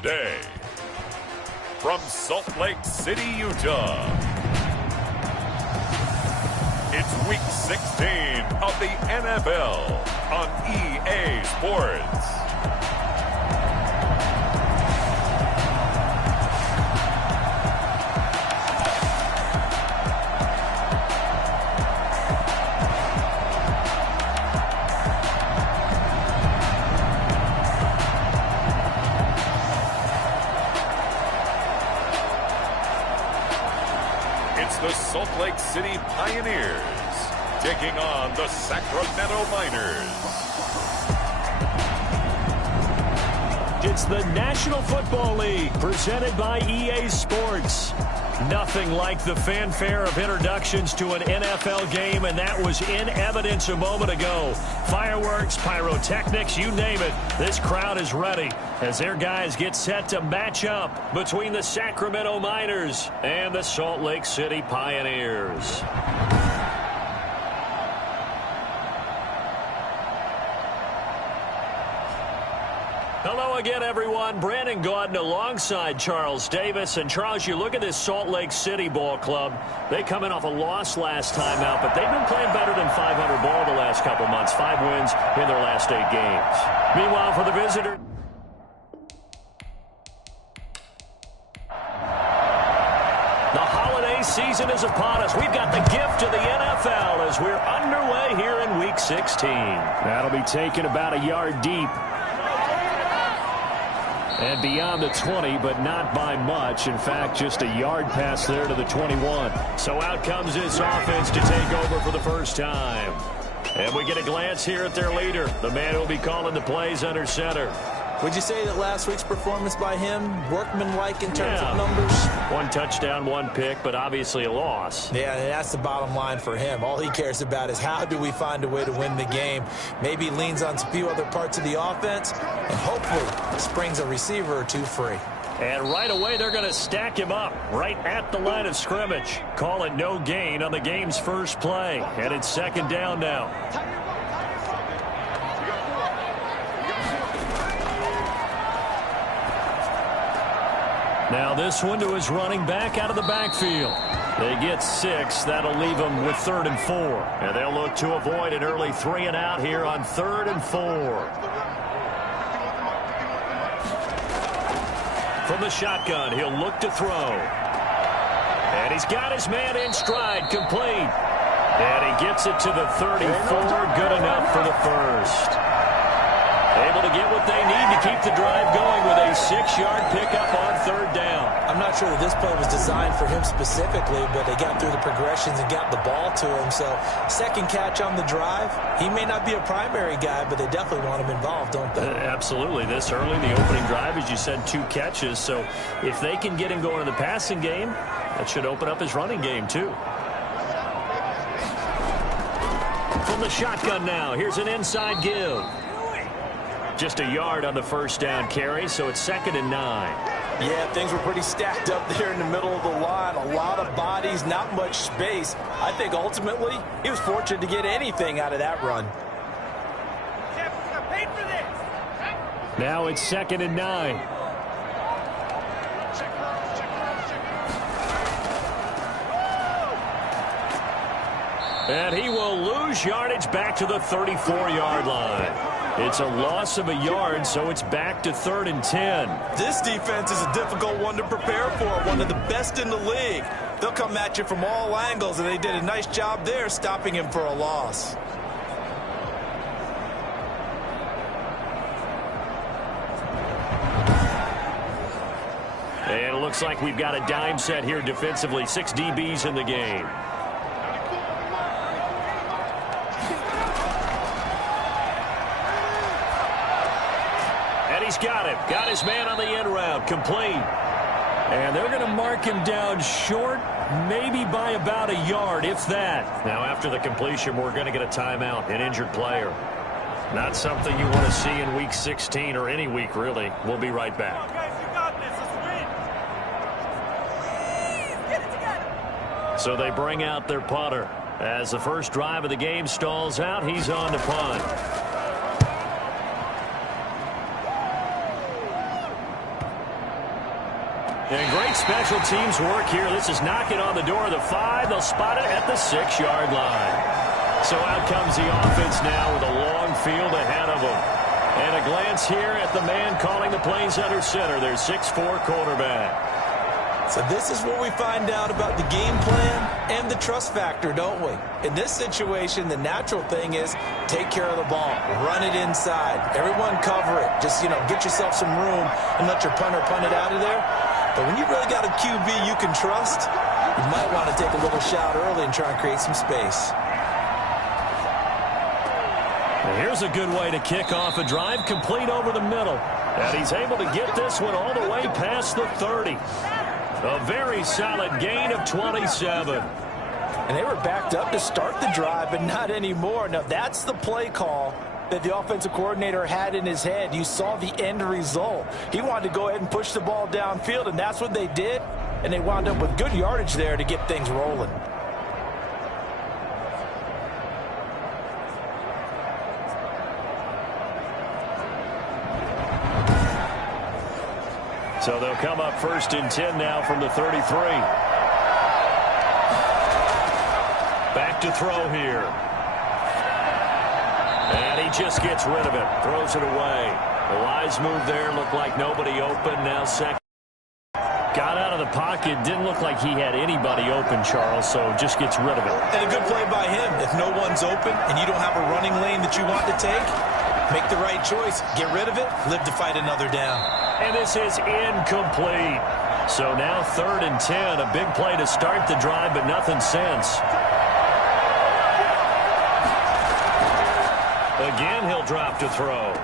today, from Salt Lake City, Utah, it's Week 16 of the NFL on EA Sports. The Salt Lake City Pioneers taking on the Sacramento Miners. It's the National Football League presented by EA Sports. Nothing like the fanfare of introductions to an NFL game, and that was in evidence a moment ago. Fireworks, pyrotechnics, you name it. This crowd is ready as their guys get set to match up between the Sacramento Miners and the Salt Lake City Pioneers. Hello again, everyone. Brandon Gaudin alongside Charles Davis. And, Charles, you look at this Salt Lake City ball club. They come in off a loss last time out, but they've been playing better than 500 ball the last couple months. 5 wins in their last 8 games. Meanwhile, for the visitor, the holiday season is upon us. We've got the gift of the NFL as we're underway here in Week 16. That'll be taken about a yard deep. And beyond the 20, but not by much. In fact, just a yard pass there to the 21. So out comes this offense to take over for the first time. And we get a glance here at their leader, the man who will be calling the plays under center. Would you say that last week's performance by him, workmanlike in terms of numbers? 1 touchdown, 1 pick, but obviously a loss. Yeah, that's the bottom line for him. All he cares about is how do we find a way to win the game. Maybe leans on a few other parts of the offense, and hopefully springs a receiver or 2 free. And right away, they're going to stack him up right at the line of scrimmage. Call it no gain on the game's first play. And it's 2nd down now. Now this one to his running back out of the backfield. They get 6. That'll leave them with 3rd and 4. And they'll look to avoid an early 3 and out here on 3rd and 4. From the shotgun, he'll look to throw. And he's got his man in stride, complete. And he gets it to the 34, good enough for the first. Able to get what they need to keep the drive going with a 6-yard pickup on 3rd down. I'm not sure that this play was designed for him specifically, but they got through the progressions and got the ball to him. So 2nd catch on the drive. He may not be a primary guy, but they definitely want him involved, don't they? Absolutely. This early, the opening drive, as you said, 2 catches. So if they can get him going in the passing game, that should open up his running game too. From the shotgun now, here's an inside give. Just a yard on the 1st down carry, so it's 2nd and 9. Yeah, things were pretty stacked up there in the middle of the line. A lot of bodies, not much space. I think ultimately he was fortunate to get anything out of that run. Now it's 2nd and 9. And he will lose yardage back to the 34-yard line. It's a loss of a yard, so it's back to 3rd and 10. This defense is a difficult one to prepare for, one of the best in the league. They'll come at you from all angles, and they did a nice job there stopping him for a loss. And it looks like we've got a dime set here defensively. 6 DBs in the game. He's got him. Got his man on the end route. Complete. And they're going to mark him down short, maybe by about a yard, if that. Now, after the completion, we're going to get a timeout, an injured player. Not something you want to see in Week 16 or any week, really. We'll be right back. So they bring out their punter. As the first drive of the game stalls out, he's on to punt. And great special teams work here. This is knocking on the door of the 5. They'll spot it at the 6-yard line. So out comes the offense now with a long field ahead of them. And a glance here at the man calling the plays under center, their 6'4" quarterback. So this is where we find out about the game plan and the trust factor, don't we? In this situation, the natural thing is take care of the ball, run it inside. Everyone cover it. Just, get yourself some room and let your punter punt it out of there. But when you really got a QB you can trust, you might want to take a little shot early and try and create some space. Here's a good way to kick off a drive, complete over the middle. And he's able to get this one all the way past the 30. A very solid gain of 27. And they were backed up to start the drive, but not anymore. Now, that's the play call that the offensive coordinator had in his head. You saw the end result. He wanted to go ahead and push the ball downfield, and that's what they did. And they wound up with good yardage there to get things rolling. So they'll come up 1st and 10 now from the 33. Back to throw here. And he just gets rid of it. Throws it away. The wise move there. Looked like nobody open. Now second. Got out of the pocket. Didn't look like he had anybody open, Charles, so just gets rid of it. And a good play by him. If no one's open and you don't have a running lane that you want to take, make the right choice. Get rid of it. Live to fight another down. And this is incomplete. So now 3rd and 10. A big play to start the drive, but nothing since. Again, he'll drop to throw.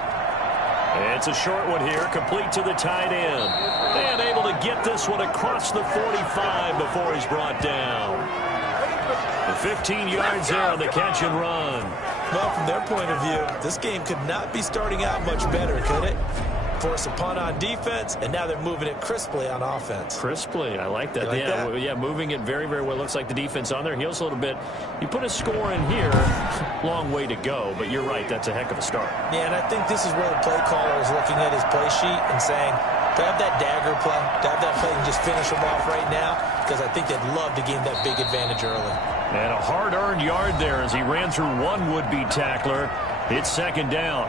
It's a short one here, complete to the tight end. And able to get this one across the 45 before he's brought down. 15 yards there on the catch and run. Well, from their point of view, this game could not be starting out much better, could it? Force a punt on defense, and now they're moving it crisply on offense. Crisply, I like that. Like that? Yeah, moving it very, very well. Looks like the defense on their heels a little bit. You put a score in here, long way to go, but you're right, that's a heck of a start. Yeah, and I think this is where the play caller is looking at his play sheet and saying, do I have that dagger play? Do I have that play and just finish them off right now? Because I think they'd love to gain that big advantage early. And a hard-earned yard there as he ran through one would-be tackler. It's 2nd down.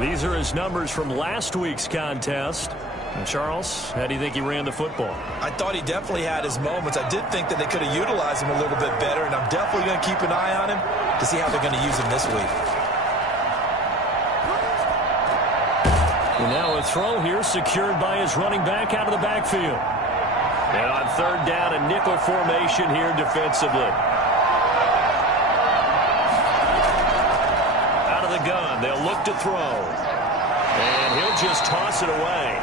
These are his numbers from last week's contest. And Charles, how do you think he ran the football? I thought he definitely had his moments. I did think that they could have utilized him a little bit better, and I'm definitely going to keep an eye on him to see how they're going to use him this week. And now a throw here secured by his running back out of the backfield. And on 3rd down, a nickel formation here defensively. Out of the gun, they'll look to throw. And he'll just toss it away.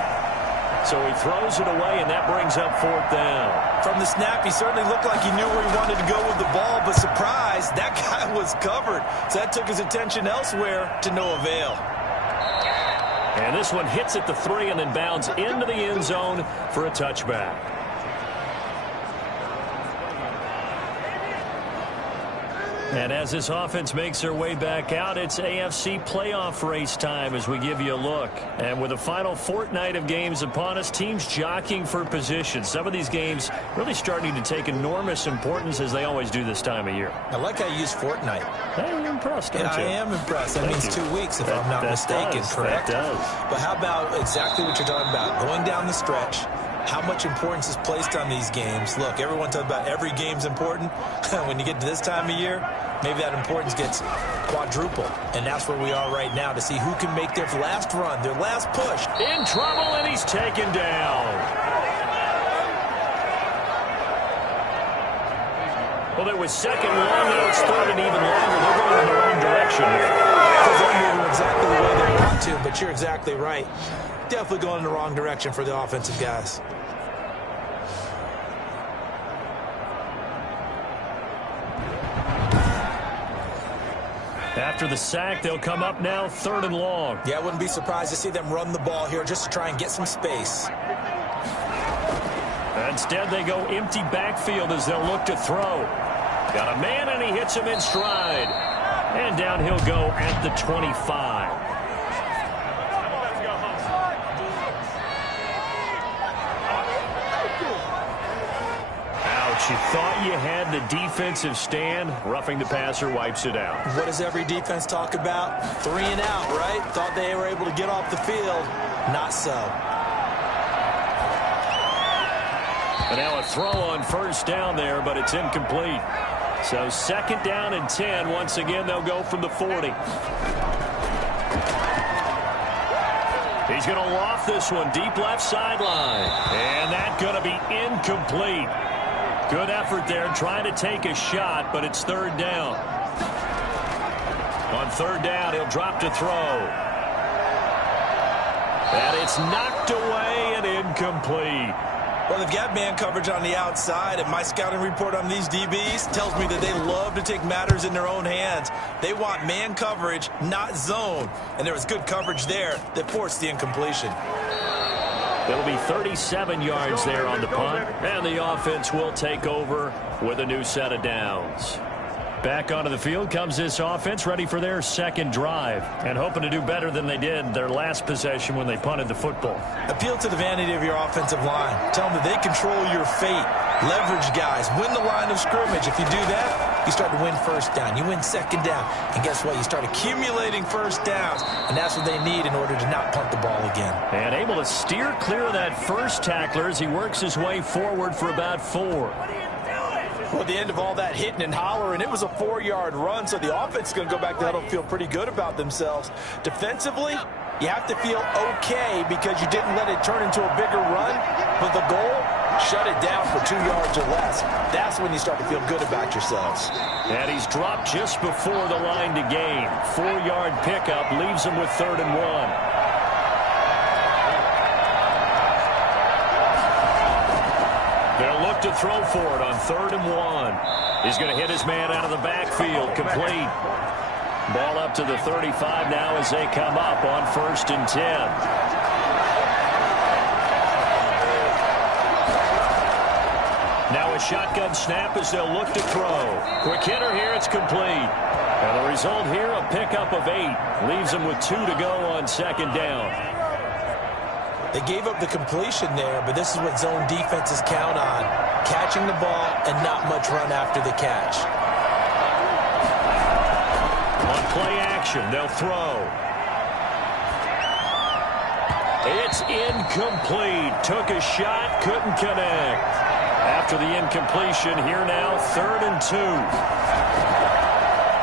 So he throws it away, and that brings up 4th down. From the snap, he certainly looked like he knew where he wanted to go with the ball, but surprise, that guy was covered. So that took his attention elsewhere to no avail. And this one hits at the 3 and then bounds into the end zone for a touchback. And as this offense makes their way back out, it's AFC playoff race time as we give you a look. And with the final fortnight of games upon us, teams jockeying for position. Some of these games really starting to take enormous importance as they always do this time of year. I like how you use fortnight. Hey, you're impressed, aren't you? I am impressed. That means 2 weeks if I'm not mistaken, correct? That does. But how about exactly what you're talking about? Going down the stretch, how much importance is placed on these games? Look, everyone talks about every game's important. When you get to this time of year, maybe that importance gets quadruple. And that's where we are right now to see who can make their last run, their last push. In trouble, and he's taken down. Well, there was 2nd long, now it's 3rd and even longer. They're going in the wrong direction here. Because they're moving exactly the way they want to, but you're exactly right. Definitely going in the wrong direction for the offensive guys. After the sack, they'll come up now 3rd and long. Yeah, I wouldn't be surprised to see them run the ball here just to try and get some space. Instead, they go empty backfield as they'll look to throw. Got a man, and he hits him in stride. And down he'll go at the 25. You thought you had the defensive stand. Roughing the passer wipes it out. What does every defense talk about? 3 and out, right? Thought they were able to get off the field. Not so. And now a throw on first down there, but it's incomplete. So 2nd down and 10. Once again, they'll go from the 40. He's going to loft this one deep left sideline. And that's going to be incomplete. Good effort there, trying to take a shot, but it's 3rd down. On 3rd down, he'll drop to throw. And it's knocked away and incomplete. Well, they've got man coverage on the outside, and my scouting report on these DBs tells me that they love to take matters in their own hands. They want man coverage, not zone. And there was good coverage there that forced the incompletion. It'll be 37 yards there on the punt, and the offense will take over with a new set of downs. Back onto the field comes this offense, ready for their 2nd drive, and hoping to do better than they did their last possession when they punted the football. Appeal to the vanity of your offensive line. Tell them that they control your fate. Leverage guys. Win the line of scrimmage. If you do that, you start to win 1st down. You win 2nd down. And guess what? You start accumulating 1st downs, and that's what they need in order to not punt the ball again. And able to steer clear of that first tackler as he works his way forward for about 4. Well, at the end of all that hitting and hollering, it was a 4-yard run, so the offense is going to go back to the huddle and feel pretty good about themselves. Defensively, you have to feel okay because you didn't let it turn into a bigger run, but the goal, shut it down for 2 yards or less. That's when you start to feel good about yourselves. And he's dropped just before the line to gain. 4-yard pickup leaves him with 3rd and 1. They'll look to throw for it on 3rd and 1. He's going to hit his man out of the backfield. Complete. Ball up to the 35 now as they come up on 1st and 10. Now a shotgun snap as they'll look to throw. Quick hitter here, it's complete. And the result here, a pickup of 8. Leaves them with 2 to go on 2nd down. They gave up the completion there, but this is what zone defenses count on. Catching the ball and not much run after the catch. On play action, they'll throw. It's incomplete. Took a shot, couldn't connect. After the incompletion, here now, 3rd and 2.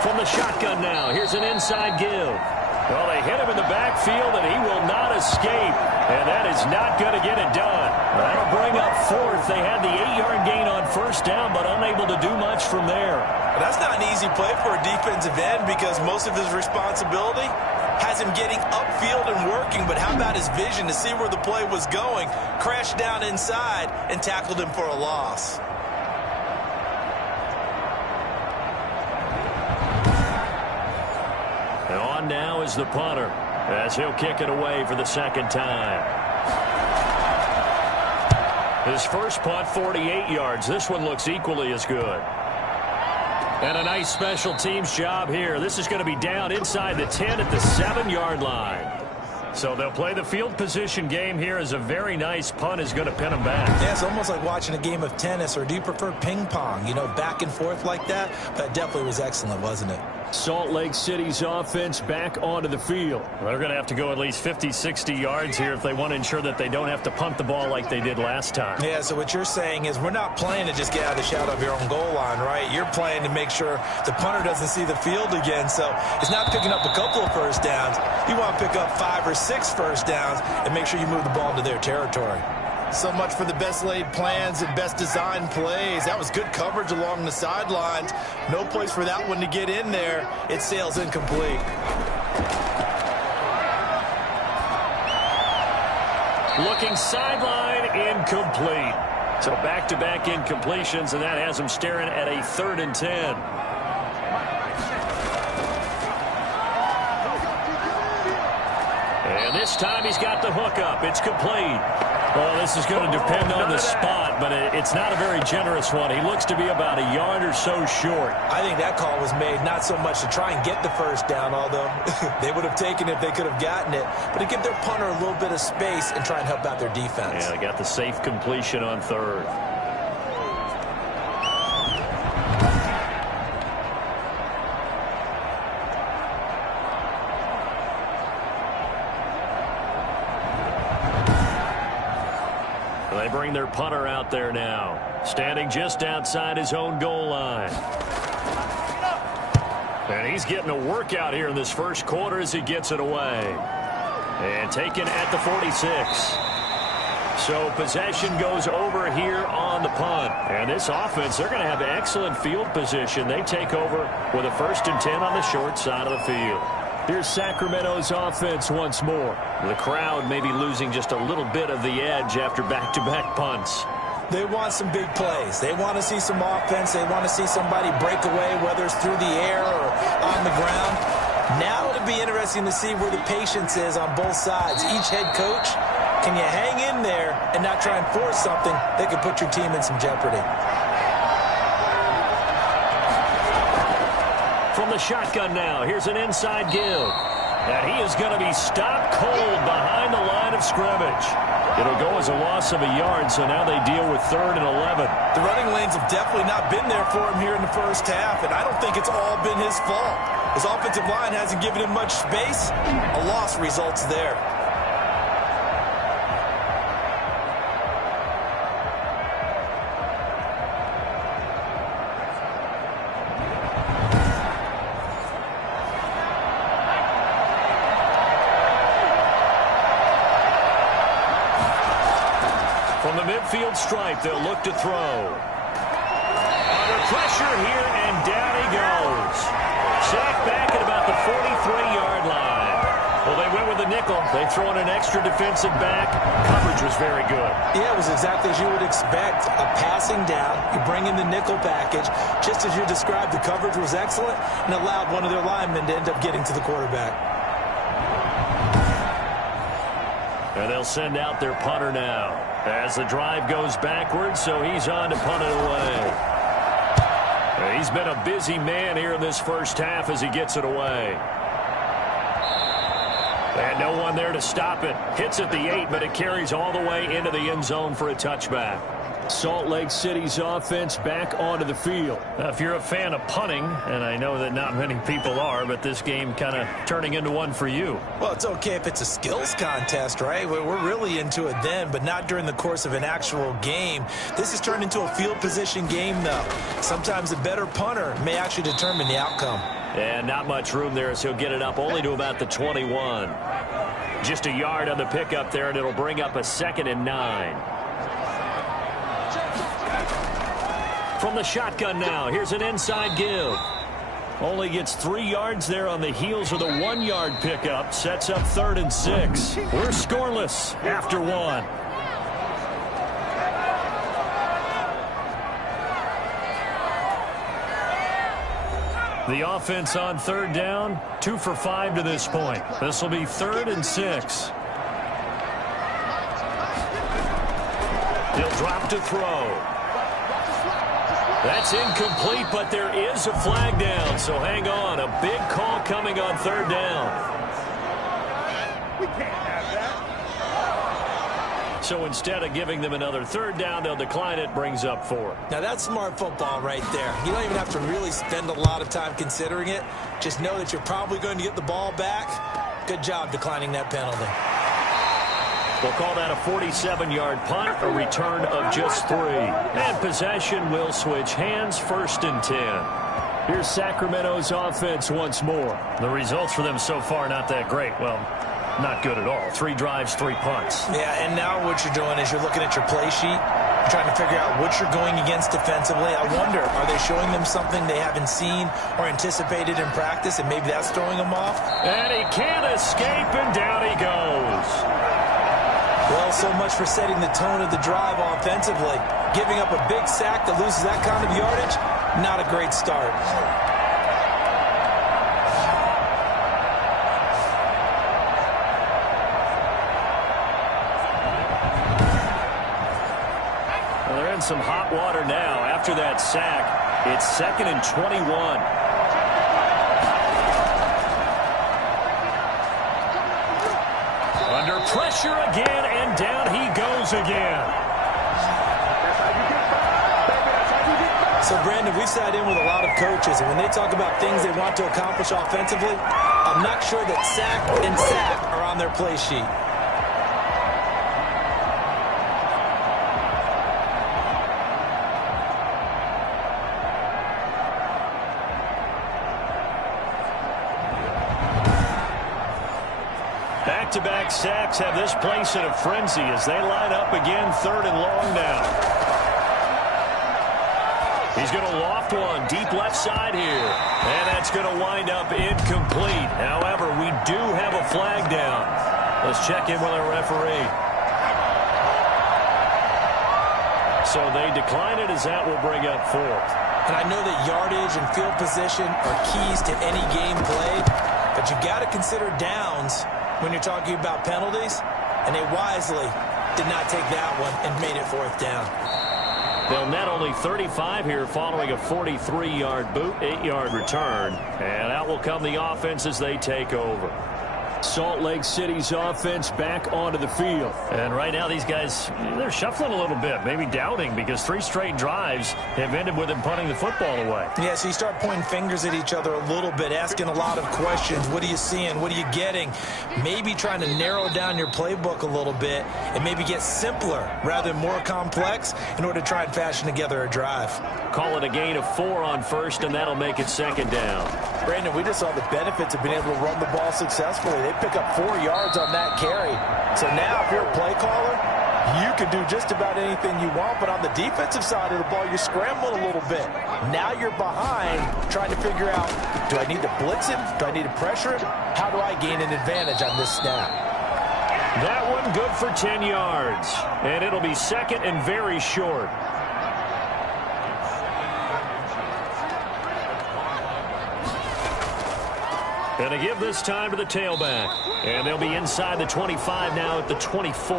From the shotgun now, here's an inside give. Well, they hit him in the backfield, and he will not escape. And that is not going to get it done. That'll bring up 4th. They had the 8-yard gain on 1st down, but unable to do much from there. That's not an easy play for a defensive end because most of his responsibility has him getting upfield and working, but how about his vision to see where the play was going, crashed down inside, and tackled him for a loss. And on now is the punter as he'll kick it away for the 2nd time. His first punt, 48 yards. This one looks equally as good. And a nice special teams job here. This is going to be down inside the 10 at the 7-yard line. So they'll play the field position game here as a very nice punt is going to pin them back. Yeah, it's almost like watching a game of tennis, or do you prefer ping pong? You know, back and forth like that? That definitely was excellent, wasn't it? Salt Lake City's offense back onto the field. They're going to have to go at least 50, 60 yards here if they want to ensure that they don't have to punt the ball like they did last time. Yeah, so what you're saying is we're not playing to just get out of the shadow of your own goal line, right? You're playing to make sure the punter doesn't see the field again. So it's not picking up a couple of first downs. You want to pick up 5 or 6 first downs and make sure you move the ball into their territory. So much for the best laid plans and best designed plays. That was good coverage along the sidelines. No place for that one to get in there. It sails incomplete. Looking sideline, incomplete. So back-to-back incompletions, and that has him staring at a 3rd and 10. And this time he's got the hookup. It's complete. Well, this is going to depend on the spot, but it's not a very generous one. He looks to be about a yard or so short. I think that call was made not so much to try and get the first down, although they would have taken it if they could have gotten it, but to give their punter a little bit of space and try and help out their defense. Yeah, they got the safe completion on 3rd. They bring their punter out there now, standing just outside his own goal line. And he's getting a workout here in this first quarter as he gets it away. And taken at the 46. So possession goes over here on the punt. And this offense, they're going to have excellent field position. They take over with a 1st and 10 on the short side of the field. Here's Sacramento's offense once more. The crowd may be losing just a little bit of the edge after back-to-back punts. They want some big plays. They want to see some offense. They want to see somebody break away, whether it's through the air or on the ground. Now it'll be interesting to see where the patience is on both sides. Each head coach, can you hang in there and not try and force something that could put your team in some jeopardy? From the shotgun now, here's an inside give. And he is going to be stopped cold behind the line of scrimmage. It'll go as a loss of a yard, so now they deal with 3rd and 11. The running lanes have definitely not been there for him here in the first half, and I don't think it's all been his fault. His offensive line hasn't given him much space. A loss results there. From the midfield stripe, they'll look to throw. Under pressure here, and down he goes. Sacked back at about the 43-yard line. Well, they went with the nickel. They throw in an extra defensive back. Coverage was very good. Yeah, it was exactly as you would expect. A passing down. You bring in the nickel package. Just as you described, the coverage was excellent and allowed one of their linemen to end up getting to the quarterback. And they'll send out their punter now as the drive goes backwards, so he's on to punt it away. He's been a busy man here in this first half as he gets it away. And no one there to stop it. Hits at the 8, but it carries all the way into the end zone for a touchback. Salt Lake City's offense back onto the field. Now, if you're a fan of punting, and I know that not many people are, but this game kind of turning into one for you. Well, it's okay if it's a skills contest, right? We're really into it then, but not during the course of an actual game. This has turned into a field position game, though. Sometimes a better punter may actually determine the outcome. And not much room there as he'll get it up only to about the 21. Just a yard on the pickup there, and it'll bring up a 2nd and 9. From the shotgun now, here's an inside give. Only gets 3 yards there on the heels of the 1-yard pickup. Sets up 3rd and 6. We're scoreless after 1. The offense on 3rd down, 2 for 5 to this point. This will be 3rd and 6. He'll drop to throw. That's incomplete, but there is a flag down, so hang on. A big call coming on 3rd down. We can't have that. So instead of giving them another 3rd down, they'll decline it, brings up 4. Now, that's smart football right there. You don't even have to really spend a lot of time considering it. Just know that you're probably going to get the ball back. Good job declining that penalty. We'll call that a 47-yard punt, a return of just 3. And possession will switch hands, 1st and 10. Here's Sacramento's offense once more. The results for them so far not that great. Well, not good at all. 3 drives, 3 punts. Yeah, and now what you're doing is you're looking at your play sheet. You're trying to figure out what you're going against defensively. I wonder, are they showing them something they haven't seen or anticipated in practice, and maybe that's throwing them off? And he can't escape, and down he goes. Well, so much for setting the tone of the drive offensively. Giving up a big sack that loses that kind of yardage, not a great start. Well, they're in some hot water now after that sack. It's 2nd and 21. Under pressure again, and down he goes again. So, Brandon, we've sat in with a lot of coaches, and when they talk about things they want to accomplish offensively, I'm not sure that sack and sack are on their play sheet. back-to-back sacks have this place in a frenzy as they line up again, 3rd and long now. He's going to loft one deep left side here. And that's going to wind up incomplete. However, we do have a flag down. Let's check in with our referee. So they decline it as that will bring up 4th. And I know that yardage and field position are keys to any game played, but you got to consider downs when you're talking about penalties, and they wisely did not take that one and made it 4th down. They'll net only 35 here following a 43-yard boot, 8-yard return. And out will come the offense as they take over. Salt Lake City's offense back onto the field. And right now these guys, they're shuffling a little bit, maybe doubting, because 3 straight drives have ended with them punting the football away. Yeah, so you start pointing fingers at each other a little bit, asking a lot of questions. What are you seeing? What are you getting? Maybe trying to narrow down your playbook a little bit and maybe get simpler rather than more complex in order to try and fashion together a drive. Call it a gain of 4 on 1st, and that'll make it 2nd down. Brandon, we just saw the benefits of being able to run the ball successfully. They pick up 4 yards on that carry. So now if you're a play caller, you can do just about anything you want. But on the defensive side of the ball, you're scrambling a little bit. Now you're behind trying to figure out, do I need to blitz him? Do I need to pressure him? How do I gain an advantage on this snap? That one good for 10 yards. And it'll be 2nd and very short. Going to give this time to the tailback. And they'll be inside the 25 now at the 24.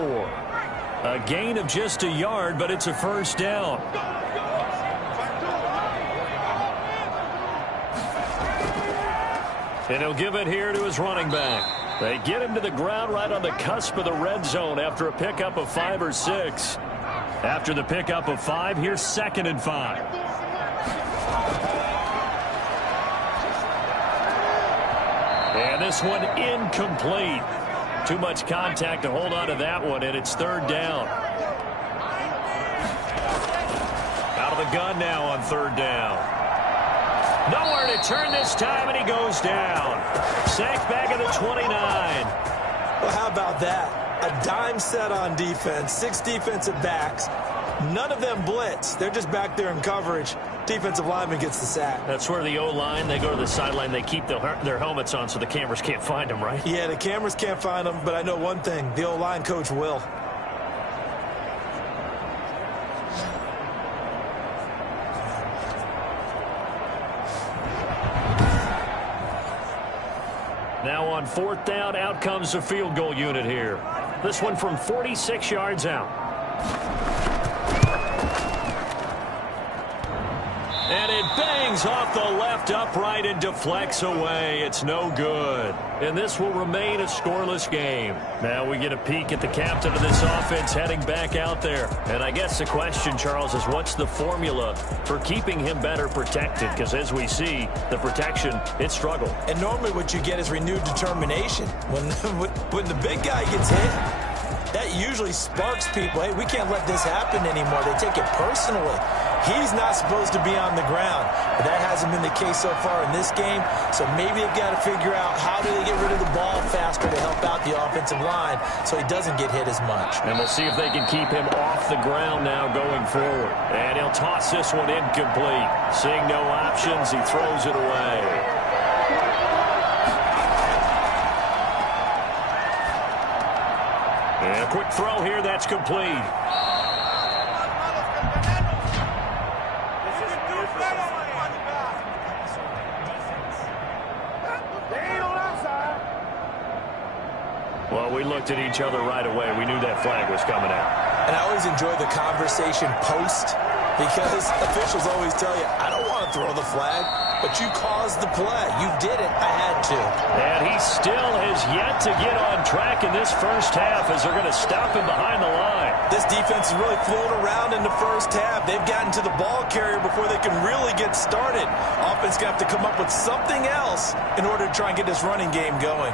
A gain of just a yard, but it's a 1st down. And he'll give it here to his running back. They get him to the ground right on the cusp of the red zone after a pickup of 5 or 6. After the pickup of 5, here's 2nd and 5. And this one incomplete. Too much contact to hold on to that one, and it's 3rd down. Out of the gun now on 3rd down. Nowhere to turn this time, and he goes down. Sacked back at the 29. Well, how about that? A dime set on defense, 6 defensive backs. None of them blitz. They're just back there in coverage. Defensive lineman gets the sack. That's where the O-line, they go to the sideline, they keep their helmets on so the cameras can't find them, right? Yeah, the cameras can't find them, but I know one thing. The O-line coach will. Now on 4th down, out comes the field goal unit here. This one from 46 yards out. And it bangs off the left upright and deflects away. It's no good. And this will remain a scoreless game. Now we get a peek at the captain of this offense heading back out there. And I guess the question, Charles, is what's the formula for keeping him better protected? Because as we see, the protection, it struggled. And normally what you get is renewed determination. When the big guy gets hit, that usually sparks people. Hey, we can't let this happen anymore. They take it personally. He's not supposed to be on the ground, but that hasn't been the case so far in this game. So maybe they've got to figure out how do they get rid of the ball faster to help out the offensive line so he doesn't get hit as much. And we'll see if they can keep him off the ground now going forward. And he'll toss this one incomplete. Seeing no options, he throws it away. And a quick throw here, that's complete. Well, we looked at each other right away. We knew that flag was coming out. And I always enjoy the conversation post because officials always tell you, I don't want to throw the flag, but you caused the play. You did it. I had to. And he still has yet to get on track in this first half as they're going to stop him behind the line. This defense is really flown around in the first half. They've gotten to the ball carrier before they can really get started. Offense going to have to come up with something else in order to try and get this running game going.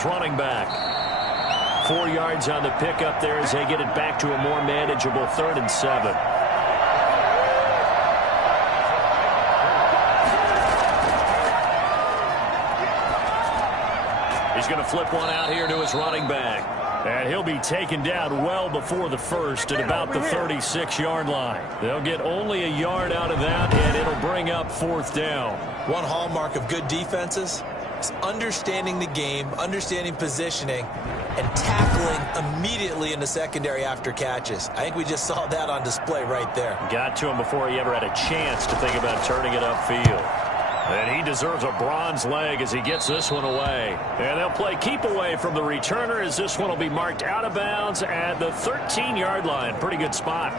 his running back. 4 yards on the pickup there as they get it back to a more manageable 3rd and 7. He's going to flip one out here to his running back. And he'll be taken down well before the first at about the 36-yard line. They'll get only a yard out of that, and it'll bring up 4th down. One hallmark of good defenses is understanding the game, understanding positioning, and tackling immediately in the secondary after catches. I think we just saw that on display right there. Got to him before he ever had a chance to think about turning it upfield. And he deserves a bronze leg as he gets this one away. And they'll play keep away from the returner as this one will be marked out of bounds at the 13-yard line. Pretty good spot.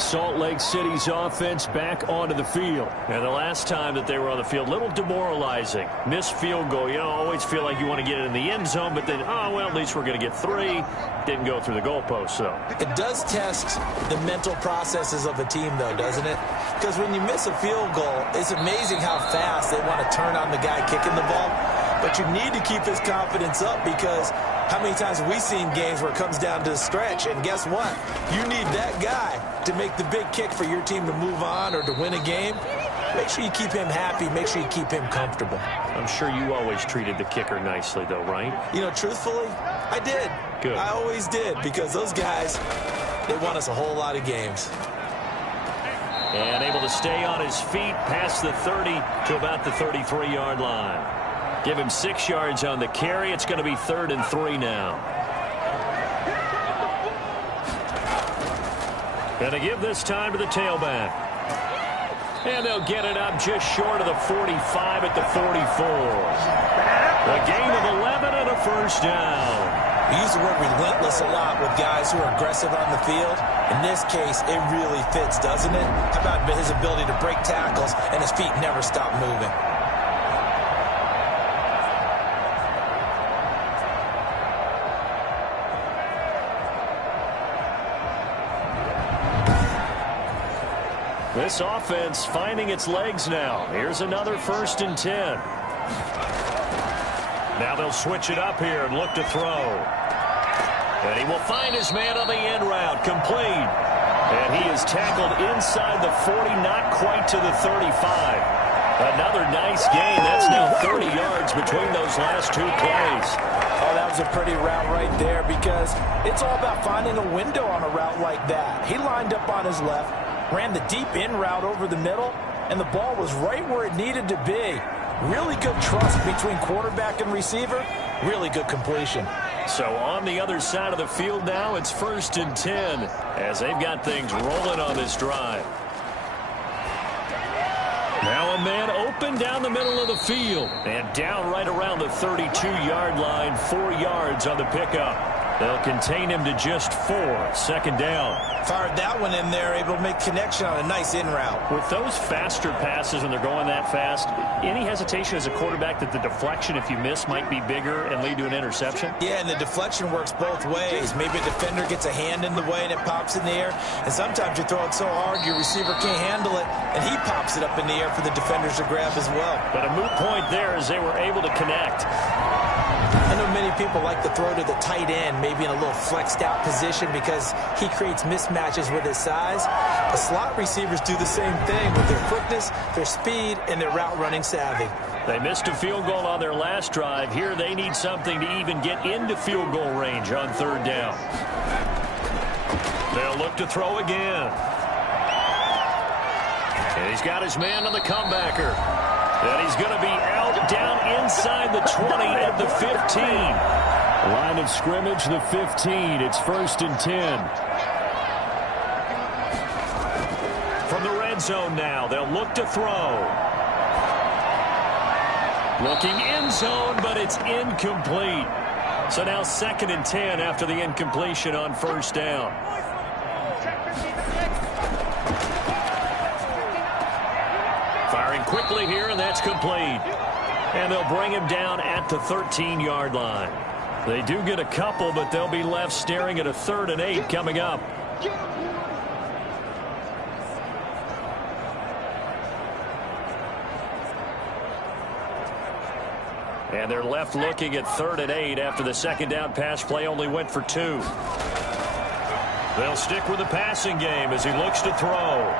Salt Lake City's offense back onto the field. And the last time that they were on the field, a little demoralizing. Missed field goal. You know, always feel like you want to get it in the end zone, but then, oh, well, at least we're going to get 3. Didn't go through the goalpost, though. It does test the mental processes of a team, though, doesn't it? Because when you miss a field goal, it's amazing how fast they want to turn on the guy kicking the ball. But you need to keep his confidence up because how many times have we seen games where it comes down to the stretch? And guess what? You need that guy to make the big kick for your team to move on or to win a game. Make sure you keep him happy. Make sure you keep him comfortable. I'm sure you always treated the kicker nicely, though, right? You know, truthfully, I did. Good. I always did because those guys, they won us a whole lot of games. And able to stay on his feet past the 30 to about the 33-yard line. Give him 6 yards on the carry. It's going to be 3rd and 3 now. And to give this time to the tailback. And they'll get it up just short of the 45 at the 44. A gain of 11 and a first down. We use the word relentless a lot with guys who are aggressive on the field. In this case, it really fits, doesn't it? How about his ability to break tackles and his feet never stop moving? This offense finding its legs now. Here's another 1st and 10. Now they'll switch it up here and look to throw. And he will find his man on the end route. Complete. And he is tackled inside the 40, not quite to the 35. Another nice gain. That's now 30 yards between those last 2 plays. Oh, that was a pretty route right there because it's all about finding a window on a route like that. He lined up on his left, ran the deep in route over the middle, and the ball was right where it needed to be. Really good trust between quarterback and receiver. Really good completion. So on the other side of the field now, it's 1st and 10 as they've got things rolling on this drive. Now a man open down the middle of the field and down right around the 32-yard line, 4 yards on the pickup. They'll contain him to just 4. 2nd down. Fired that one in there, able to make connection on a nice in route. With those faster passes when they're going that fast, any hesitation as a quarterback that the deflection, if you miss, might be bigger and lead to an interception? Yeah, and the deflection works both ways. Maybe a defender gets a hand in the way and it pops in the air. And sometimes you throw it so hard your receiver can't handle it, and he pops it up in the air for the defenders to grab as well. But a moot point there as they were able to connect. I know many people like to throw to the tight end, maybe in a little flexed out position because he creates mismatches with his size. The slot receivers do the same thing with their quickness, their speed, and their route running savvy. They missed a field goal on their last drive. Here they need something to even get into field goal range on 3rd down. They'll look to throw again. And he's got his man on the comebacker. And he's going to be out down inside the 20 at the 15. Line of scrimmage, the 15. It's 1st and 10. From the red zone now, they'll look to throw. Looking end zone, but it's incomplete. So now 2nd and 10 after the incompletion on 1st down. Firing quickly here, and that's complete. And they'll bring him down at the 13-yard line. They do get a couple, but they'll be left staring at a 3rd and 8 coming up. And they're left looking at 3rd and 8 after the second down pass play only went for 2. They'll stick with the passing game as he looks to throw.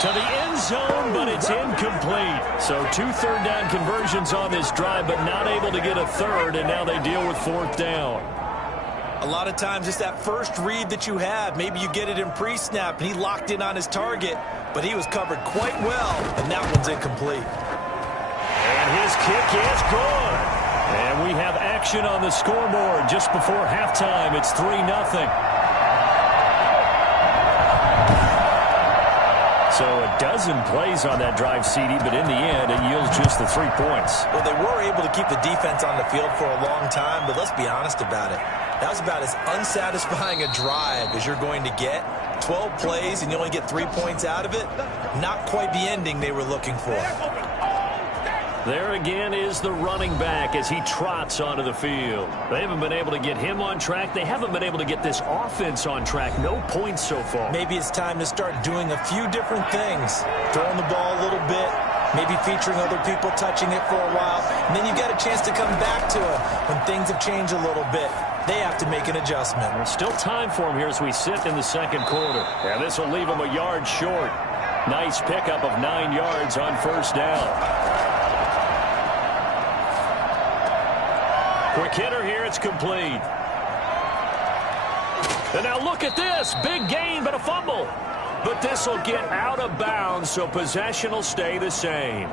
To the end zone, but it's incomplete. So 2 third-down conversions on this drive, but not able to get a third, and now they deal with 4th down. A lot of times it's that first read that you have. Maybe you get it in pre-snap, and he locked in on his target, but he was covered quite well, and that one's incomplete. And his kick is good. And we have action on the scoreboard just before halftime. It's 3-0. So a dozen plays on that drive, CD, but in the end, it yields just the 3 points. Well, they were able to keep the defense on the field for a long time, but let's be honest about it. That was about as unsatisfying a drive as you're going to get. 12 plays, and you only get 3 points out of it. Not quite the ending they were looking for. There again is the running back as he trots onto the field. They haven't been able to get him on track. They haven't been able to get this offense on track. No points so far. Maybe it's time to start doing a few different things. Throwing the ball a little bit, maybe featuring other people touching it for a while, and then you got a chance to come back to it when things have changed a little bit. They have to make an adjustment. There's still time for him here as we sit in the second quarter. And this will leave him a yard short. Nice pickup of 9 yards on 1st down. Quick hitter here, it's complete. And now look at this. Big gain, but a fumble. But this will get out of bounds, so possession will stay the same.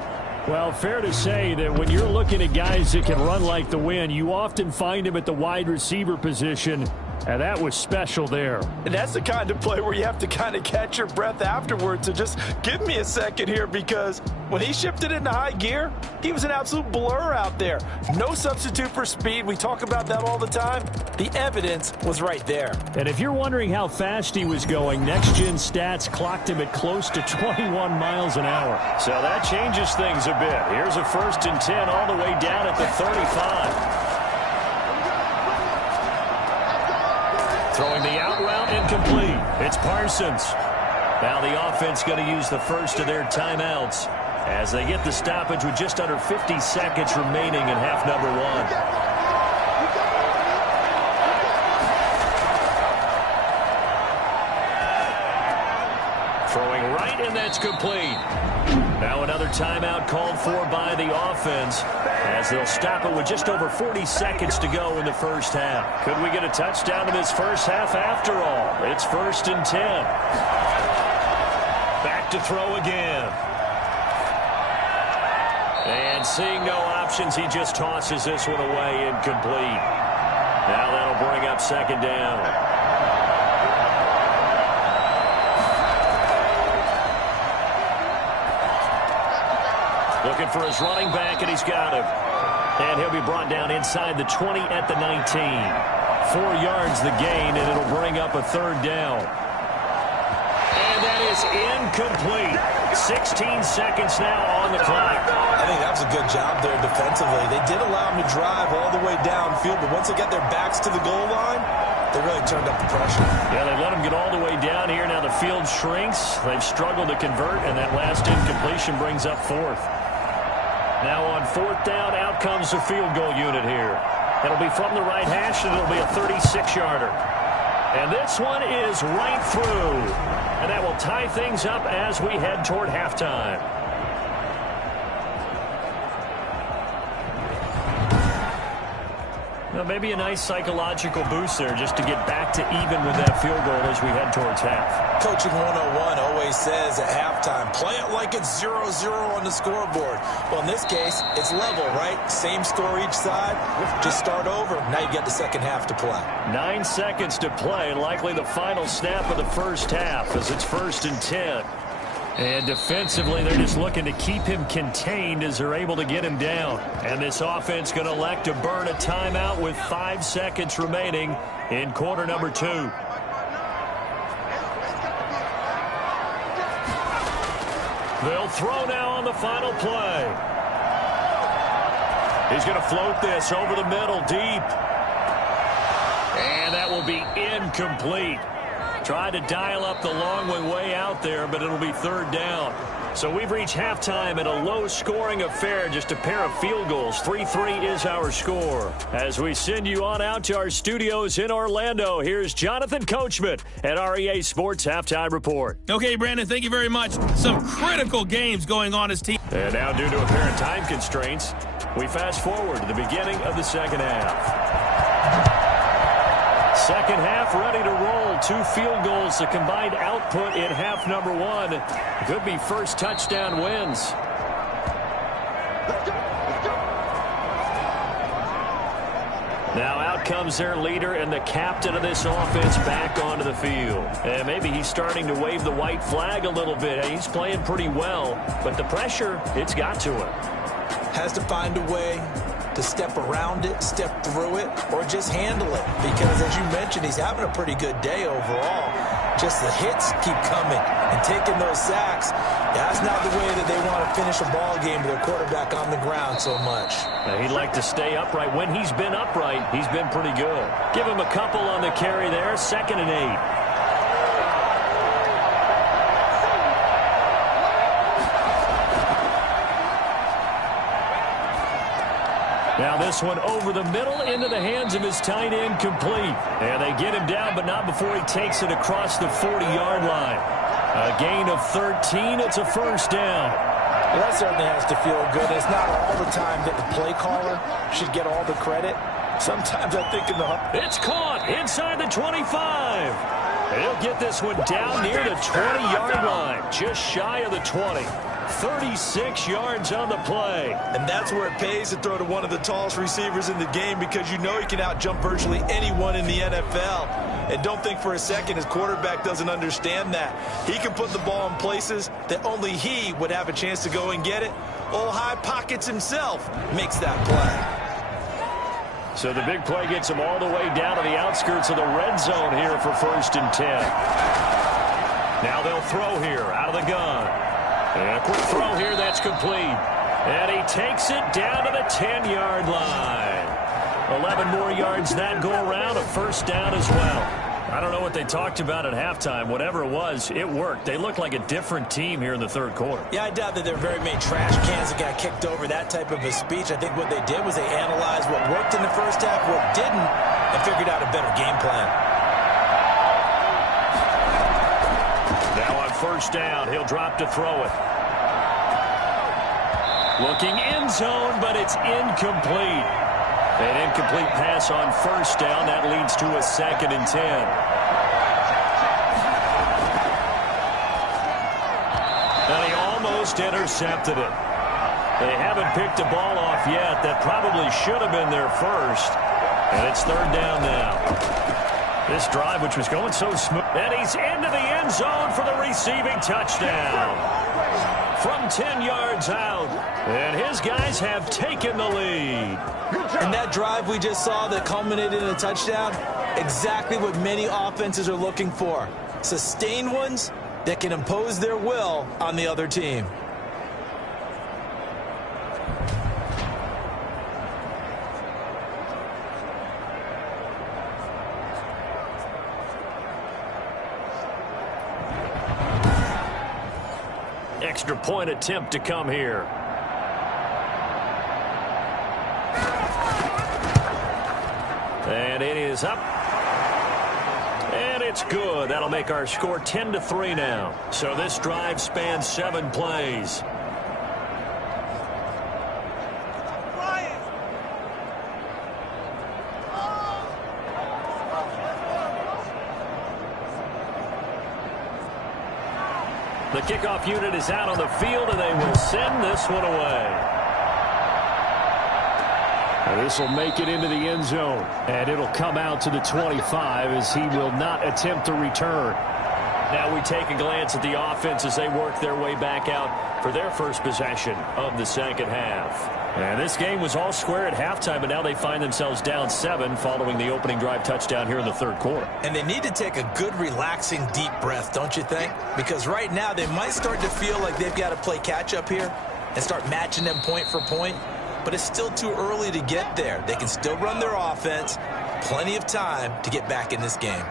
Well, fair to say that when you're looking at guys that can run like the wind, you often find them at the wide receiver position, and that was special there. And that's the kind of play where you have to kind of catch your breath afterwards. So just give me a second here, because when he shifted into high gear, he was an absolute blur out there. No substitute for speed. We talk about that all the time. The evidence was right there. And if you're wondering how fast he was going, next-gen stats clocked him at close to 21 miles an hour. So that changes things a bit. Here's a 1st and 10 all the way down at the 35. Throwing the out route, incomplete. It's Parsons. Now the offense going to use the first of their timeouts as they get the stoppage with just under 50 seconds remaining in half number 1. Throwing right, and that's complete. Now another timeout called for by the offense as they'll stop it with just over 40 seconds to go in the first half. Could we get a touchdown in this first half after all? It's 1st and 10. Back to throw again. And seeing no options, he just tosses this one away, incomplete. Now that'll bring up 2nd down. Looking for his running back, and he's got him. And he'll be brought down inside the 20 at the 19. 4 yards the gain, and it'll bring up a 3rd down. And that is incomplete. 16 seconds now on the clock. I think that was a good job there defensively. They did allow him to drive all the way downfield, but once they got their backs to the goal line, they really turned up the pressure. Yeah, they let him get all the way down here. Now the field shrinks. They've struggled to convert, and that last incompletion brings up 4th. Now on 4th down, out comes the field goal unit here. It'll be from the right hash, and it'll be a 36-yarder. And this one is right through. And that will tie things up as we head toward halftime. Well, maybe a nice psychological boost there just to get back to even with that field goal as we head towards half. Coaching 101 always says at halftime, play it like it's 0-0 on the scoreboard. Well, in this case, it's level, right? Same score each side. Just start over. Now you get the second half to play. 9 seconds to play, likely the final snap of the first half as it's 1st and 10. And defensively, they're just looking to keep him contained as they're able to get him down. And this offense going to elect to burn a timeout with 5 seconds remaining in quarter number 2. They'll throw now on the final play. He's going to float this over the middle deep. And that will be incomplete. Tried to dial up the long way out there, but it'll be third down. So we've reached halftime in a low-scoring affair, just a pair of field goals. 3-3 is our score. As we send you on out to our studios in Orlando, here's Jonathan Coachman at REA Sports Halftime Report. Okay, Brandon, thank you very much. Some critical games going on as team. And now, due to apparent time constraints, we fast forward to the beginning of the second half. Second half ready to roll. 2 field goals, the combined output in half number 1. Could be first touchdown wins. Now out comes their leader and the captain of this offense back onto the field. And maybe he's starting to wave the white flag a little bit. He's playing pretty well, but the pressure, it's got to him. Has to find a way to step around it, step through it, or just handle it. Because, as you mentioned, he's having a pretty good day overall. Just the hits keep coming and taking those sacks. That's not the way that they want to finish a ball game with their quarterback on the ground so much. He'd like to stay upright. When he's been upright, he's been pretty good. Give him a couple on the carry there. 2nd and 8. Now this one over the middle into the hands of his tight end, complete. And they get him down, but not before he takes it across the 40-yard line. A gain of 13. It's a first down. Well, that certainly has to feel good. It's not all the time that the play caller should get all the credit. Sometimes I think It's caught inside the 25. He'll get this one down near the 20-yard line, just shy of the 20. 36 yards on the play. And that's where it pays to throw to one of the tallest receivers in the game, because you know he can out-jump virtually anyone in the NFL. And don't think for a second his quarterback doesn't understand that. He can put the ball in places that only he would have a chance to go and get it. Old High Pockets himself makes that play. So the big play gets him all the way down to the outskirts of the red zone here for 1st and 10. Now they'll throw here out of the gun. And a quick throw here, that's complete. And he takes it down to the 10-yard line. 11 more yards that go around, a first down as well. I don't know what they talked about at halftime. Whatever it was, it worked. They looked like a different team here in the third quarter. Yeah, I doubt that there were very many trash cans that got kicked over, that type of a speech. I think what they did was they analyzed what worked in the first half, what didn't, and figured out a better game plan. Now on first down, he'll drop to throw it. Looking end zone, but it's incomplete. An incomplete pass on first down. That leads to a 2nd and 10. And he almost intercepted it. They haven't picked a ball off yet. That probably should have been their first. And it's third down now. This drive, which was going so smooth. And he's into the end zone for the receiving touchdown. From 10 yards out. And his guys have taken the lead. And that drive we just saw that culminated in a touchdown, exactly what many offenses are looking for. Sustained ones that can impose their will on the other team. Extra point attempt to come here. And it is up. And it's good. That'll make our score 10-3 now. So this drive spans 7 plays. The kickoff unit is out on the field, and they will send this one away. And this will make it into the end zone. And it'll come out to the 25 as he will not attempt to return. Now we take a glance at the offense as they work their way back out for their first possession of the second half. And this game was all square at halftime, but now they find themselves down 7 following the opening drive touchdown here in the third quarter. And they need to take a good, relaxing, deep breath, don't you think? Because right now they might start to feel like they've got to play catch-up here and start matching them point for point. But it's still too early to get there. They can still run their offense. Plenty of time to get back in this game.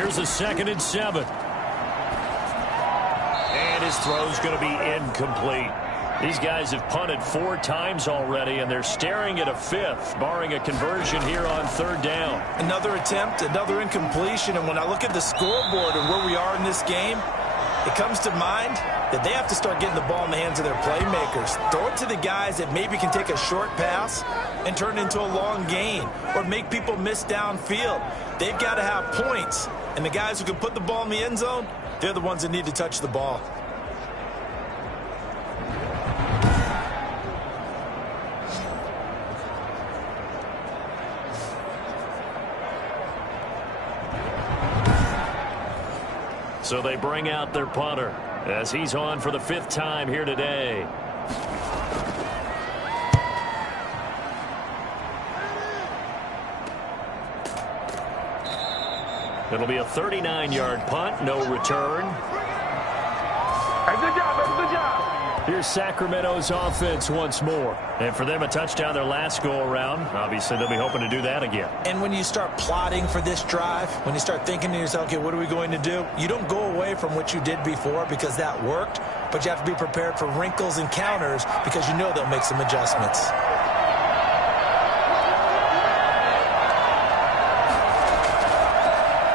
Here's a 2nd and 7. And his throw's going to be incomplete. These guys have punted 4 times already, and they're staring at a 5th, barring a conversion here on 3rd down. Another attempt, another incompletion, and when I look at the scoreboard and where we are in this game, it comes to mind that they have to start getting the ball in the hands of their playmakers. Throw it to the guys that maybe can take a short pass and turn it into a long gain or make people miss downfield. They've got to have points, and the guys who can put the ball in the end zone, they're the ones that need to touch the ball. So they bring out their punter as he's on for the 5th time here today. It'll be a 39-yard punt, no return. Good job, good job. Here's Sacramento's offense once more. And for them, a touchdown their last go-around. Obviously, they'll be hoping to do that again. And when you start plotting for this drive, when you start thinking to yourself, okay, what are we going to do? You don't go away from what you did before because that worked, but you have to be prepared for wrinkles and counters because you know they'll make some adjustments.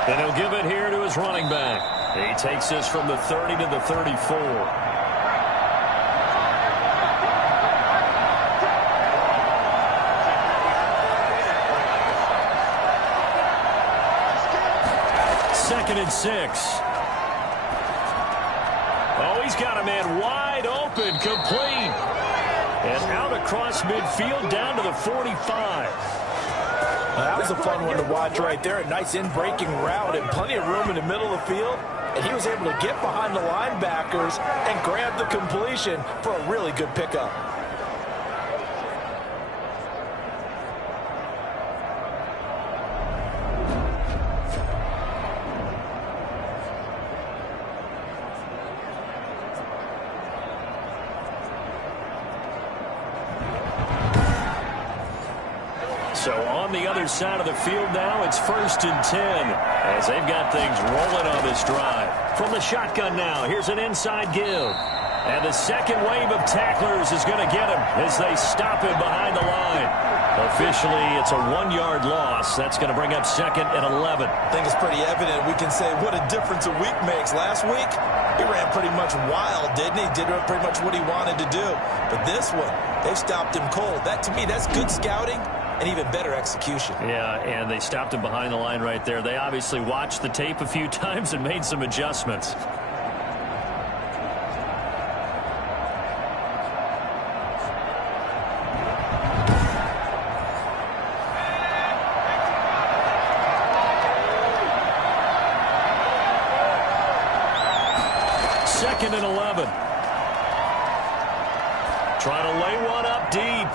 And he'll give it here to his running back. He takes this from the 30 to the 34. Second and 6. Oh, he's got a man wide open, complete. And out across midfield down to the 45. That was a fun one to watch right there. A nice in-breaking route and plenty of room in the middle of the field. And he was able to get behind the linebackers and grab the completion for a really good pickup. So on the other side of the field now, it's 1st and 10 as they've got things rolling on this drive. From the shotgun now, here's an inside give. And the second wave of tacklers is going to get him as they stop him behind the line. Officially, it's a 1-yard loss. That's going to bring up 2nd and 11. I think it's pretty evident. We can say what a difference a week makes. Last week, he ran pretty much wild, didn't he? Did pretty much what he wanted to do. But this one, they've stopped him cold. That, to me, that's good scouting. And even better execution. Yeah, and they stopped him behind the line right there. They obviously watched the tape a few times and made some adjustments. Second and 11. Trying to lay one up deep.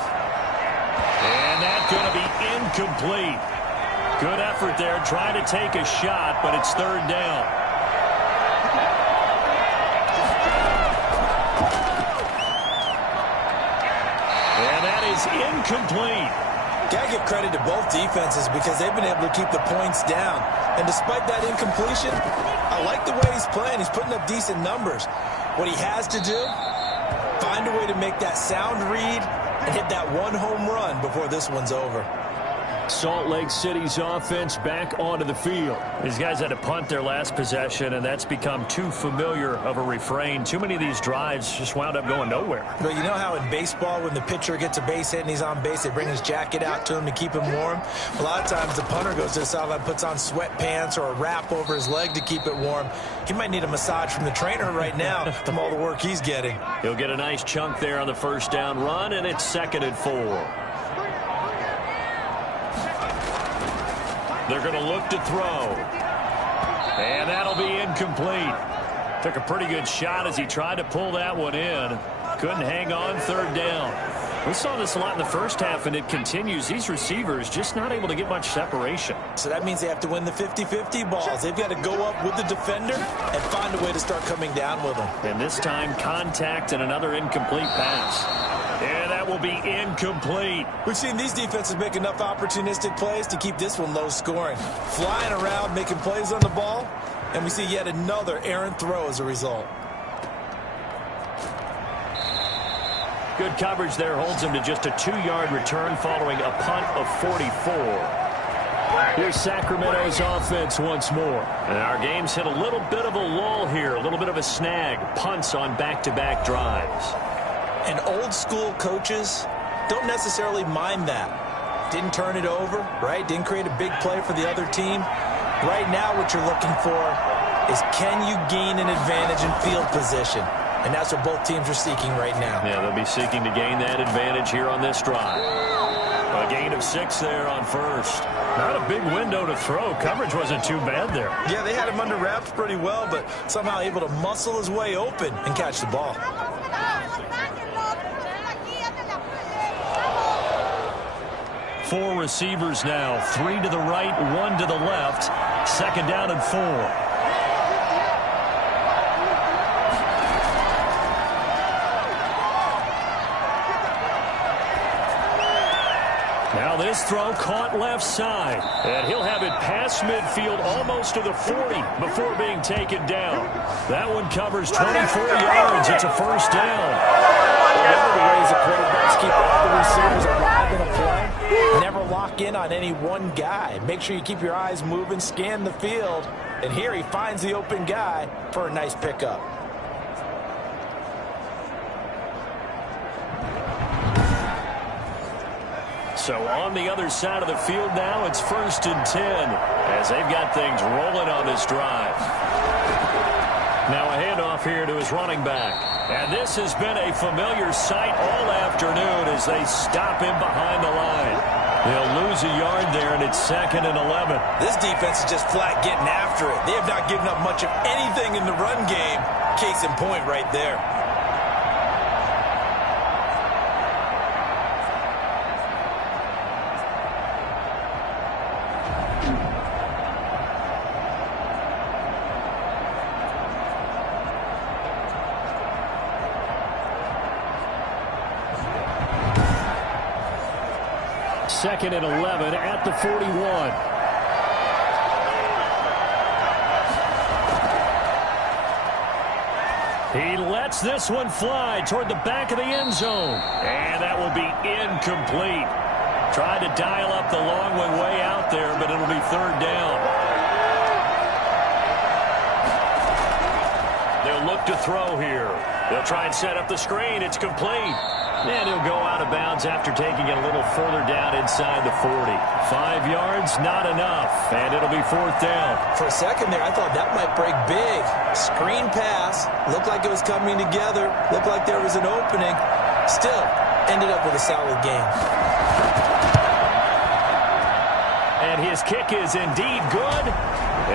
And that's going to be incomplete. Good effort there, trying to take a shot, but it's 3rd down. And that is incomplete. Got to give credit to both defenses because they've been able to keep the points down. And despite that incompletion, I like the way he's playing. He's putting up decent numbers. What he has to do, find a way to make that sound read and hit that one home run before this one's over. Salt Lake City's offense back onto the field. These guys had to punt their last possession, and that's become too familiar of a refrain. Too many of these drives just wound up going nowhere. But you know how in baseball, when the pitcher gets a base hit and he's on base, they bring his jacket out to him to keep him warm? A lot of times the punter goes to the sideline, puts on sweatpants or a wrap over his leg to keep it warm. He might need a massage from the trainer right now from all the work he's getting. He'll get a nice chunk there on the 1st down run, and it's 2nd and 4. They're going to look to throw. And that'll be incomplete. Took a pretty good shot as he tried to pull that one in. Couldn't hang on, 3rd down. We saw this a lot in the first half, and it continues. These receivers just not able to get much separation. So that means they have to win the 50-50 balls. They've got to go up with the defender and find a way to start coming down with them. And this time, contact and another incomplete pass. And that will be incomplete. We've seen these defenses make enough opportunistic plays to keep this one low scoring. Flying around, making plays on the ball, and we see yet another errant throw as a result. Good coverage there holds him to just a 2-yard return following a punt of 44. Here's Sacramento's offense once more. And our game's hit a little bit of a lull here, a little bit of a snag. Punts on back-to-back drives. And old-school coaches don't necessarily mind that. Didn't turn it over, right? Didn't create a big play for the other team. Right now what you're looking for is, can you gain an advantage in field position? And that's what both teams are seeking right now. Yeah, they'll be seeking to gain that advantage here on this drive. A gain of 6 there on first. Not a big window to throw. Coverage wasn't too bad there. Yeah, they had him under wraps pretty well, but somehow able to muscle his way open and catch the ball. 4 receivers now. 3 to the right, 1 to the left. 2nd down and 4. Now this throw caught left side. And he'll have it past midfield almost to the 40 before being taken down. That one covers 24 yards. It's a first down. One of the ways the quarterbacks keep all the receivers alive in a play, never lock in on any one guy. Make sure you keep your eyes moving, scan the field. And here he finds the open guy for a nice pickup. So on the other side of the field now, it's 1st and 10 as they've got things rolling on this drive. Now a handoff here to his running back. And this has been a familiar sight all afternoon as they stop him behind the line. They'll lose a yard there, and it's 2nd and 11. This defense is just flat getting after it. They have not given up much of anything in the run game. Case in point right there. Second and 11 at the 41. He lets this one fly toward the back of the end zone. And that will be incomplete. Tried to dial up the long one way out there, but it'll be 3rd down. They'll look to throw here. They'll try and set up the screen. It's complete. And he'll go out of bounds after taking it a little further down inside the 40. 5 yards, not enough. And it'll be 4th down. For a second there, I thought that might break big. Screen pass. Looked like it was coming together. Looked like there was an opening. Still, ended up with a solid game. And his kick is indeed good.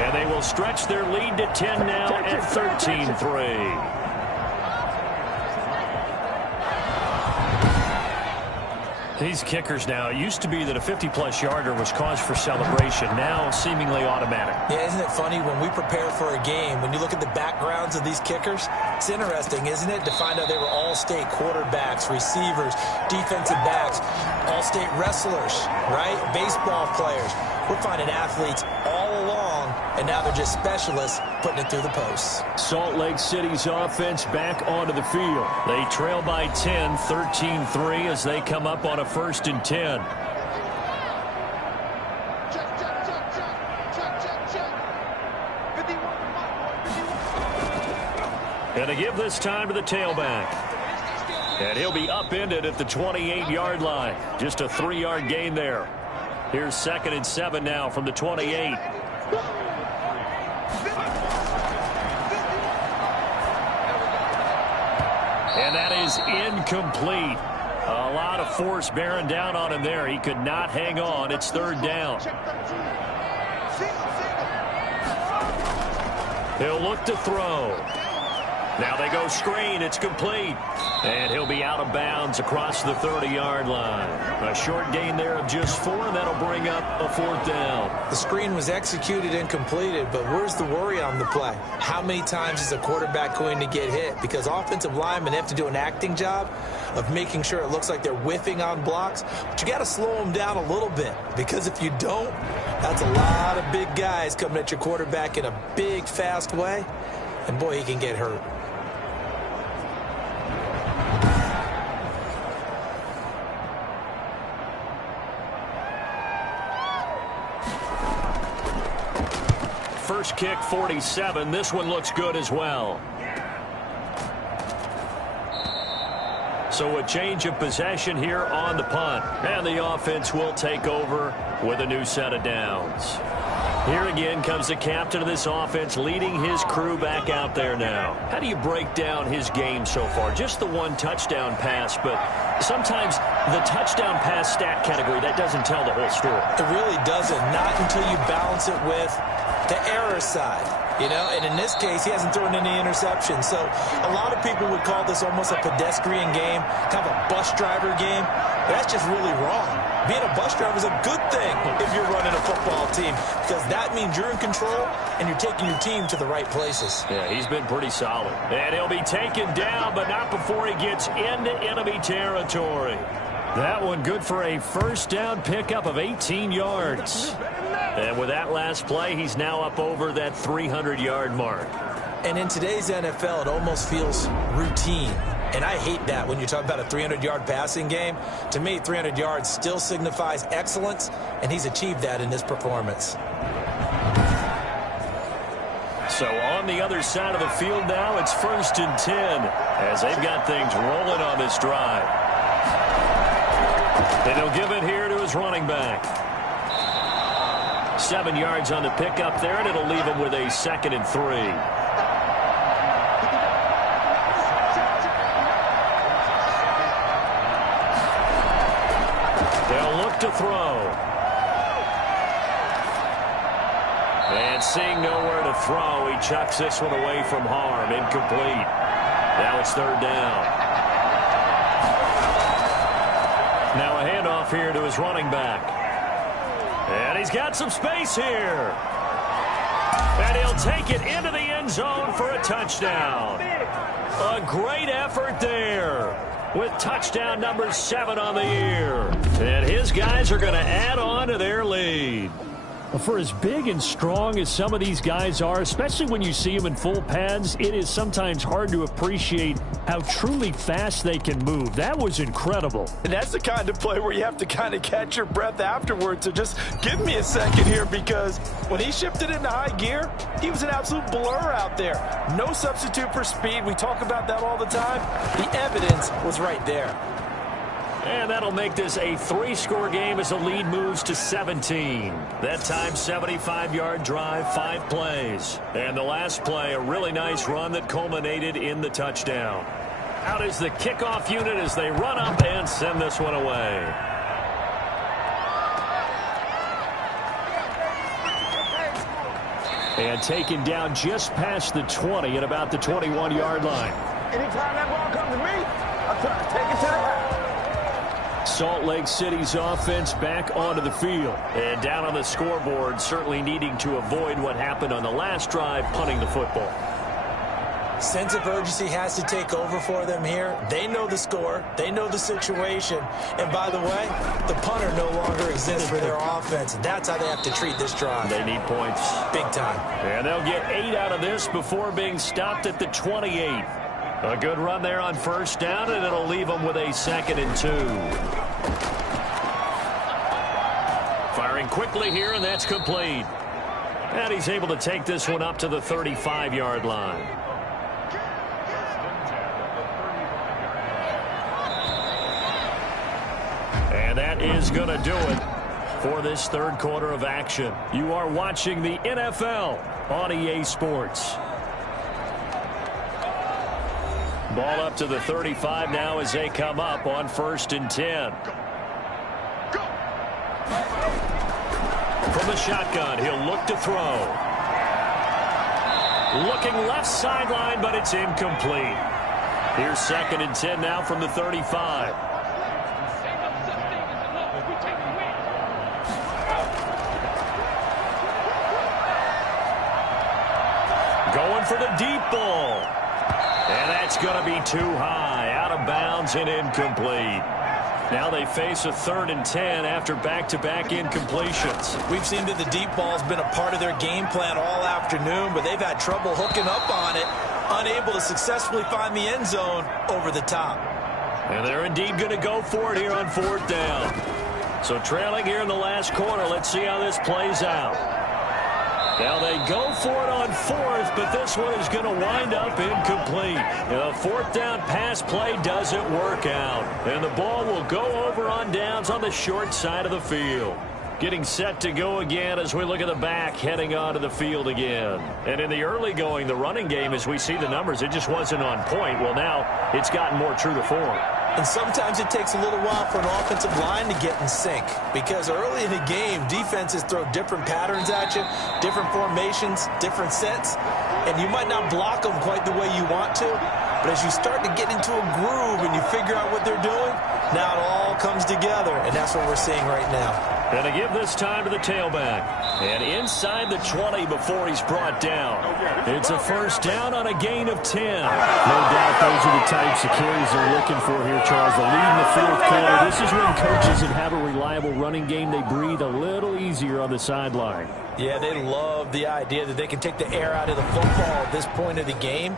And they will stretch their lead to 10 now at 13-3. These kickers now, it used to be that a 50-plus yarder was cause for celebration. Now seemingly automatic. Yeah, isn't it funny when we prepare for a game, when you look at the backgrounds of these kickers, it's interesting, isn't it, to find out they were all-state quarterbacks, receivers, defensive backs, all-state wrestlers, right? Baseball players. We're finding athletes all along, and now they're just specialists putting it through the posts. Salt Lake City's offense back onto the field. They trail by 10, 13-3 as they come up on a 1st and 10. And to give this time to the tailback. And he'll be upended at the 28-yard line. Just a 3-yard gain there. Here's 2nd and 7 now from the 28. And that is incomplete. A lot of force bearing down on him there. He could not hang on. It's 3rd down. He'll look to throw. Now they go screen. It's complete. And he'll be out of bounds across the 30-yard line. A short gain there of just 4, and that'll bring up a 4th down. The screen was executed and completed, but where's the worry on the play? How many times is a quarterback going to get hit? Because offensive linemen have to do an acting job of making sure it looks like they're whiffing on blocks. But you got to slow them down a little bit, because if you don't, that's a lot of big guys coming at your quarterback in a big, fast way. And boy, he can get hurt. First kick, 47. This one looks good as well. So a change of possession here on the punt. And the offense will take over with a new set of downs. Here again comes the captain of this offense leading his crew back out there now. How do you break down his game so far? Just the one touchdown pass, but sometimes the touchdown pass stat category, that doesn't tell the whole story. It really doesn't. Not until you balance it with the error side. You know, and in this case, he hasn't thrown any interceptions. So a lot of people would call this almost a pedestrian game, kind of a bus driver game. But that's just really wrong. Being a bus driver is a good thing if you're running a football team, because that means you're in control and you're taking your team to the right places. Yeah, he's been pretty solid. And he'll be taken down, but not before he gets into enemy territory. That one good for a first down pickup of 18 yards. And with that last play, he's now up over that 300-yard mark. And in today's NFL, it almost feels routine. And I hate that when you talk about a 300-yard passing game. To me, 300 yards still signifies excellence, and he's achieved that in this performance. So on the other side of the field now, it's 1st and 10 as they've got things rolling on this drive. And he'll give it here to his running back. 7 yards on the pickup there, and it'll leave him with a 2nd and 3. They'll look to throw. And seeing nowhere to throw, he chucks this one away from harm. Incomplete. Now it's 3rd down. Now a handoff here to his running back. And he's got some space here. And he'll take it into the end zone for a touchdown. A great effort there with touchdown number 7 on the year. And his guys are going to add on to their lead. For as big and strong as some of these guys are, especially when you see them in full pads, it is sometimes hard to appreciate how truly fast they can move. That was incredible. And that's the kind of play where you have to kind of catch your breath afterwards. So just give me a second here, because when he shifted into high gear, he was an absolute blur out there. No substitute for speed. We talk about that all the time. The evidence was right there. And that'll make this a 3-score game as the lead moves to 17. That time, 75-yard drive, 5 plays. And the last play, a really nice run that culminated in the touchdown. Out is the kickoff unit as they run up and send this one away. And taken down just past the 20 at about the 21-yard line. Anytime that ball comes to me, I'm trying to take it to the house. Salt Lake City's offense back onto the field. And down on the scoreboard, certainly needing to avoid what happened on the last drive, punting the football. Sense of urgency has to take over for them here. They know the score. They know the situation. And by the way, the punter no longer exists for their offense. That's how they have to treat this drive. They need points. Big time. And they'll get 8 out of this before being stopped at the 28. A good run there on first down, and it'll leave them with a 2nd and 2. Firing quickly here, and that's complete. And he's able to take this one up to the 35-yard line. And that is going to do it for this 3rd quarter of action. You are watching the NFL on EA Sports. Ball up to the 35 now as they come up on 1st and 10. From the shotgun, he'll look to throw. Looking left sideline, but it's incomplete. Here's 2nd and 10 now from the 35. Going for the deep ball. And that's going to be too high. Out of bounds and incomplete. Now they face a 3rd and 10 after back-to-back incompletions. We've seen that the deep ball has been a part of their game plan all afternoon, but they've had trouble hooking up on it, unable to successfully find the end zone over the top. And they're indeed going to go for it here on 4th down. So trailing here in the last quarter, let's see how this plays out. Now they go for it on 4th, but this one is going to wind up incomplete. The 4th down pass play doesn't work out. And the ball will go over on downs on the short side of the field. Getting set to go again as we look at the back heading onto the field again. And in the early going, the running game, as we see the numbers, it just wasn't on point. Well, now it's gotten more true to form. And sometimes it takes a little while for an offensive line to get in sync, because early in the game, defenses throw different patterns at you, different formations, different sets, and you might not block them quite the way you want to, but as you start to get into a groove and you figure out what they're doing, now it all comes together, and that's what we're seeing right now. And to give this time to the tailback. And inside the 20 before he's brought down. It's a 1st down on a gain of 10. No doubt those are the types of carries they're looking for here, Charles. The lead in the 4th quarter. This is when coaches that have a reliable running game, they breathe a little easier on the sideline. Yeah, they love the idea that they can take the air out of the football at this point of the game.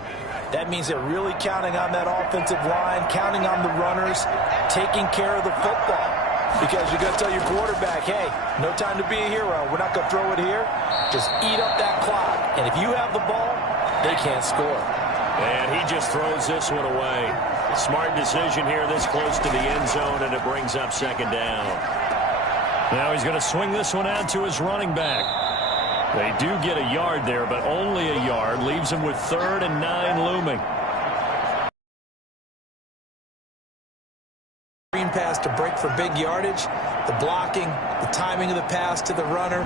That means they're really counting on that offensive line, counting on the runners, taking care of the football. Because you're going to tell your quarterback, hey, no time to be a hero. We're not going to throw it here. Just eat up that clock. And if you have the ball, they can't score. And he just throws this one away. Smart decision here this close to the end zone, and it brings up 2nd down. Now he's going to swing this one out to his running back. They do get a yard there, but only a yard. Leaves him with 3rd and 9 looming. Screen pass to break for big yardage. The blocking, the timing of the pass to the runner,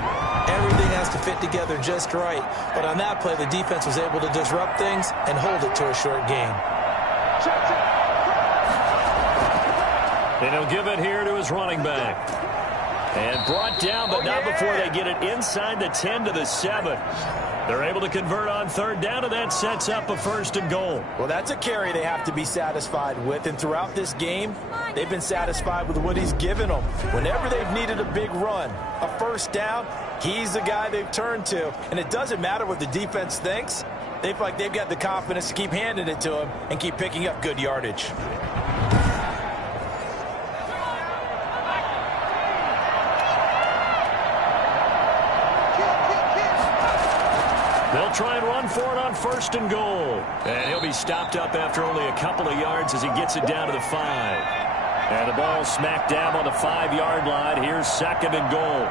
everything has to fit together just right. But on that play, the defense was able to disrupt things and hold it to a short gain. And he'll give it here to his running back. And brought down, but not before they get it inside the 10 to the 7. They're able to convert on 3rd down, and that sets up a 1st and goal. Well, that's a carry they have to be satisfied with. And throughout this game, they've been satisfied with what he's given them. Whenever they've needed a big run, a 1st down, he's the guy they've turned to. And it doesn't matter what the defense thinks. They feel like they've got the confidence to keep handing it to him and keep picking up good yardage. They'll try and run for it on 1st and goal. And he'll be stopped up after only a couple of yards as he gets it down to the 5. And the ball smack dab on the 5-yard line. Here's 2nd and goal.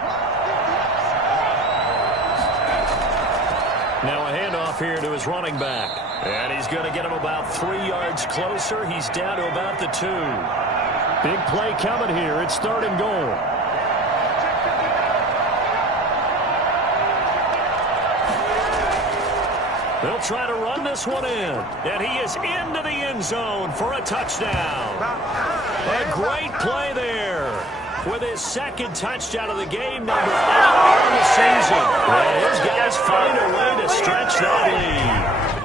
Now a handoff here to his running back. And he's going to get him about 3 yards closer. He's down to about the 2. Big play coming here. It's 3rd and goal. They'll try to run this one in. And he is into the end zone for a touchdown. A great play there. With his 2nd touchdown of the game, number 8 on the season. And his guys find a way to stretch that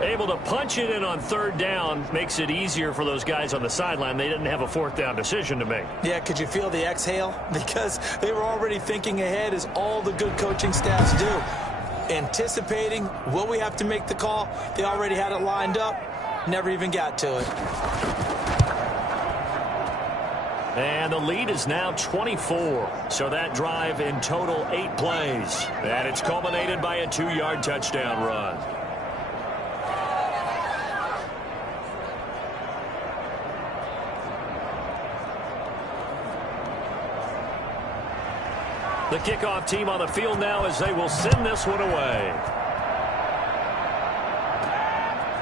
lead. Able to punch it in on 3rd down makes it easier for those guys on the sideline. They didn't have a 4th down decision to make. Yeah, could you feel the exhale? Because they were already thinking ahead, as all the good coaching staffs do. Anticipating, will we have to make the call? They already had it lined up, never even got to it. And the lead is now 24. So that drive in total 8 plays. And it's culminated by a 2-yard touchdown run. The kickoff team on the field now as they will send this one away.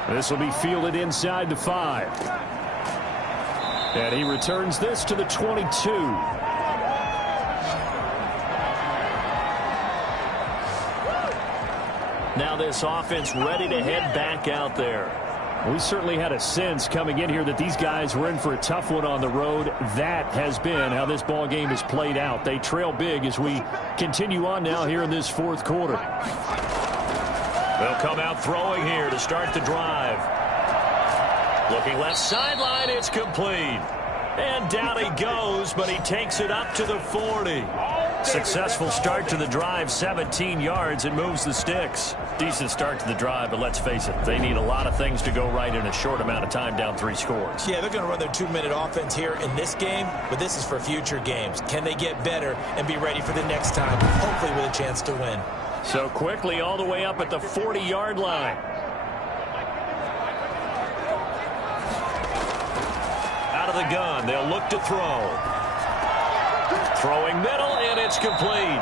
This will be fielded inside the 5. And he returns this to the 22. Now this offense ready to head back out there. We certainly had a sense coming in here that these guys were in for a tough one on the road. That has been how this ball game has played out. They trail big as we continue on now here in this fourth quarter. They'll come out throwing here to start the drive. Looking left sideline, it's complete. And down he goes, but he takes it up to the 40. Successful start to the drive, 17 yards, and moves the sticks. Decent start to the drive, but let's face it, they need a lot of things to go right in a short amount of time, down 3 scores. Yeah, they're going to run their 2-minute offense here in this game, but this is for future games. Can they get better and be ready for the next time, hopefully with a chance to win? So quickly all the way up at the 40-yard line. Out of the gun, they'll look to throw. Throwing middle, and it's complete.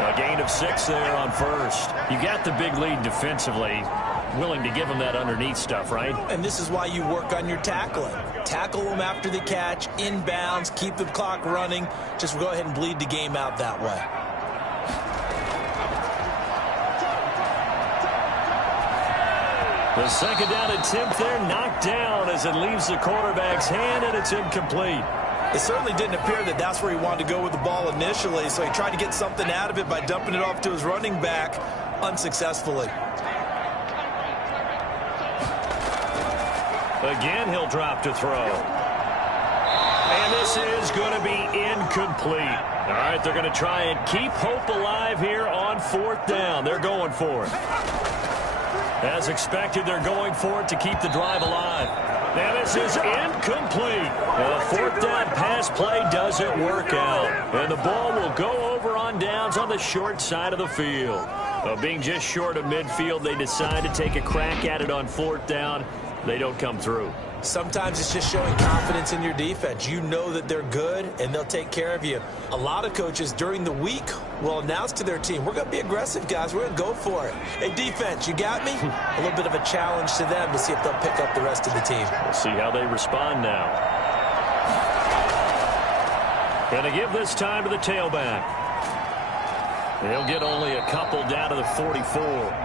A gain of 6 there on first. You got the big lead defensively. Willing to give them that underneath stuff, right? And this is why you work on your tackling. Tackle them after the catch, inbounds, keep the clock running. Just go ahead and bleed the game out that way. The second down attempt there knocked down as it leaves the quarterback's hand, and it's incomplete. It certainly didn't appear that that's where he wanted to go with the ball initially, so he tried to get something out of it by dumping it off to his running back unsuccessfully. Again, he'll drop to throw. And this is going to be incomplete. All right, they're going to try and keep hope alive here on 4th down. They're going for it. As expected, they're going for it to keep the drive alive. And this is incomplete. The 4th down pass play doesn't work out. And the ball will go over on downs on the short side of the field. Being just short of midfield, they decide to take a crack at it on 4th down. They don't come through. Sometimes it's just showing confidence in your defense. You know that they're good, and they'll take care of you. A lot of coaches during the week will announce to their team, we're going to be aggressive, guys. We're going to go for it. Hey, defense, you got me? A little bit of a challenge to them to see if they'll pick up the rest of the team. We'll see how they respond now. Going to give this time to the tailback. He'll get only a couple down to the 44.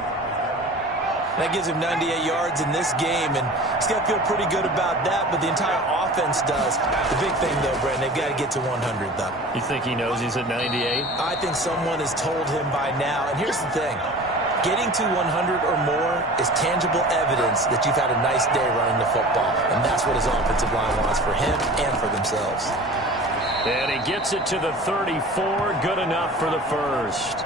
That gives him 98 yards in this game, and he's got to feel pretty good about that, but the entire offense does. The big thing, though, Brent, they've got to get to 100, though. You think he knows he's at 98? I think someone has told him by now, and here's the thing. Getting to 100 or more is tangible evidence that you've had a nice day running the football, and that's what his offensive line wants for him and for themselves. And he gets it to the 34, good enough for the first.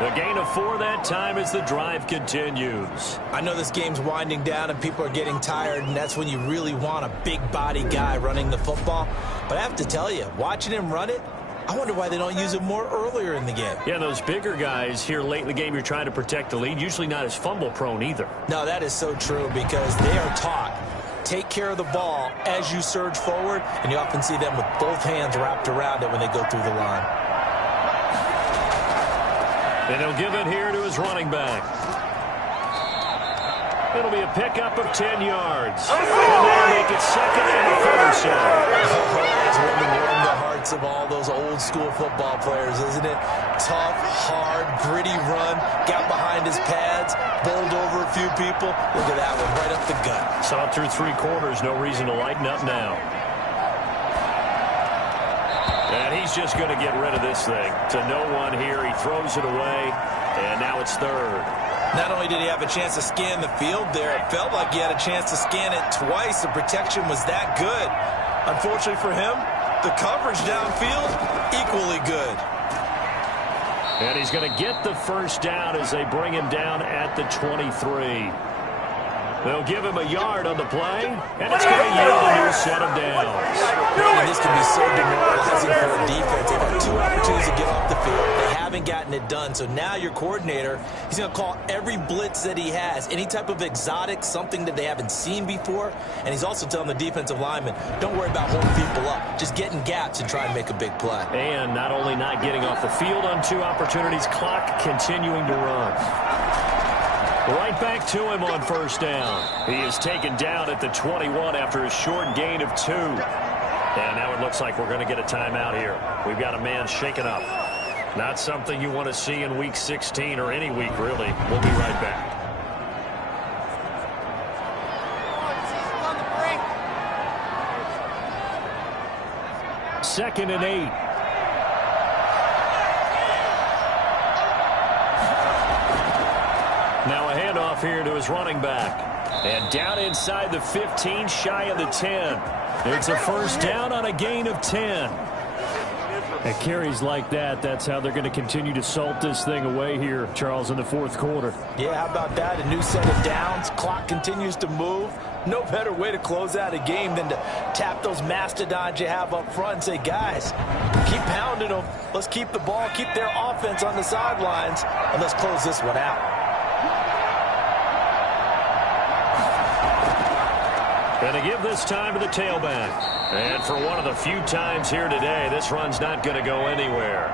A gain of 4 that time as the drive continues. I know this game's winding down and people are getting tired, and that's when you really want a big body guy running the football. But I have to tell you, watching him run it, I wonder why they don't use him more earlier in the game. Yeah, those bigger guys here late in the game, you're trying to protect the lead, usually not as fumble prone either. No, that is so true because they are taught. Take care of the ball as you surge forward, and you often see them with both hands wrapped around it when they go through the line. And he'll give it here to his running back. It'll be a pickup of 10 yards. And they'll make it second and a 37. It's one to warm the hearts of all those old school football players, isn't it? Tough, hard, gritty run. Got behind his pads, bowled over a few people. Look at that one, right up the gut. Saw it through 3 quarters. No reason to lighten up now. And he's just going to get rid of this thing. To no one here. He throws it away. And now it's 3rd. Not only did he have a chance to scan the field there, it felt like he had a chance to scan it twice. The protection was that good. Unfortunately for him, the coverage downfield, equally good. And he's going to get the first down as they bring him down at the 23. They'll give him a yard on the play, and it's going to yield a new set of downs. And this can be so demoralizing for a defense. They've had 2 opportunities to get off the field. They haven't gotten it done. So now your coordinator, he's going to call every blitz that he has, any type of exotic, something that they haven't seen before. And he's also telling the defensive lineman, don't worry about holding people up. Just get in gaps and try and make a big play. And not only not getting off the field on 2 opportunities, clock continuing to run. Right back to him on first down. He is taken down at the 21 after a short gain of 2. And now it looks like we're going to get a timeout here. We've got a man shaken up. Not something you want to see in Week 16 or any week, really. We'll be right back. Second and 8. Now a handoff here to his running back. And down inside the 15, shy of the 10. It's a first down on a gain of 10. And carries like that, that's how they're going to continue to salt this thing away here, Charles, in the fourth quarter. Yeah, how about that? A new set of downs. Clock continues to move. No better way to close out a game than to tap those mastodons you have up front and say, guys, keep pounding them. Let's keep the ball, keep their offense on the sidelines, and let's close this one out. Going to give this time to the tailback. And for one of the few times here today, this run's not going to go anywhere.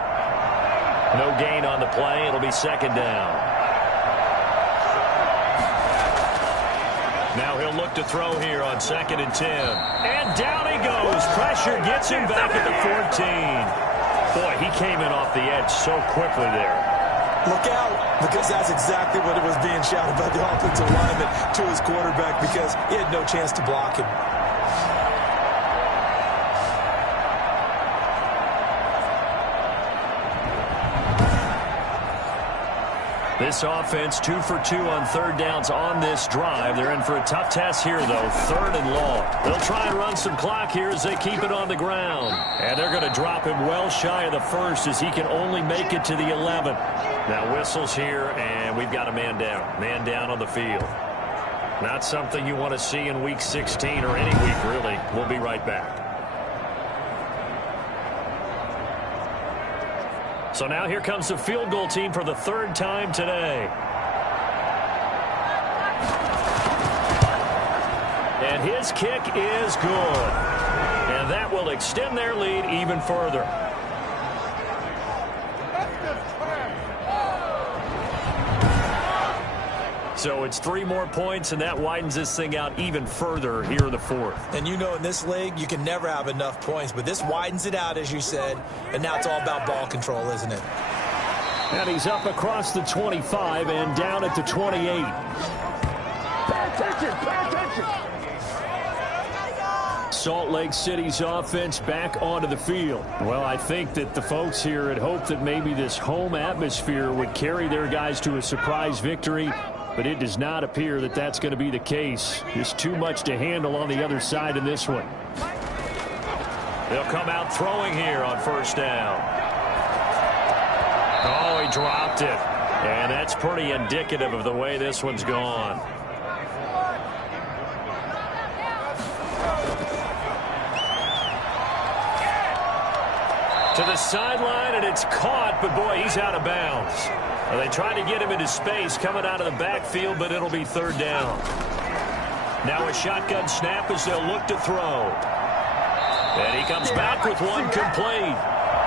No gain on the play. It'll be second down. Now he'll look to throw here on 2nd and 10. And down he goes. Pressure gets him back at the 14. Boy, he came in off the edge so quickly there. Look out, because that's exactly what it was being shouted by the offensive lineman to his quarterback, because he had no chance to block him. This offense 2 for 2 on third downs on this drive. They're in for a tough test here, though, 3rd and long. They'll try and run some clock here as they keep it on the ground. And they're going to drop him well shy of the 1st as he can only make it to the 11th. Now whistles here, and we've got a man down. Man down on the field. Not something you want to see in Week 16 or any week, really. We'll be right back. So now here comes the field goal team for the 3rd time today. And his kick is good. And that will extend their lead even further. So it's 3 more points, and that widens this thing out even further here in the 4th. And you know, in this league, you can never have enough points, but this widens it out, as you said, and now it's all about ball control, isn't it? And he's up across the 25 and down at the 28. Pay attention, pay attention. Salt Lake City's offense back onto the field. Well, I think that the folks here had hoped that maybe this home atmosphere would carry their guys to a surprise victory, but it does not appear that that's going to be the case. Just too much to handle on the other side in this one. They'll come out throwing here on 1st down. Oh, he dropped it. And that's pretty indicative of the way this one's gone. To the sideline, and it's caught, but boy, he's out of bounds. Well, they tried to get him into space coming out of the backfield, but it'll be 3rd down. Now a shotgun snap as they'll look to throw. And he comes back with one complete.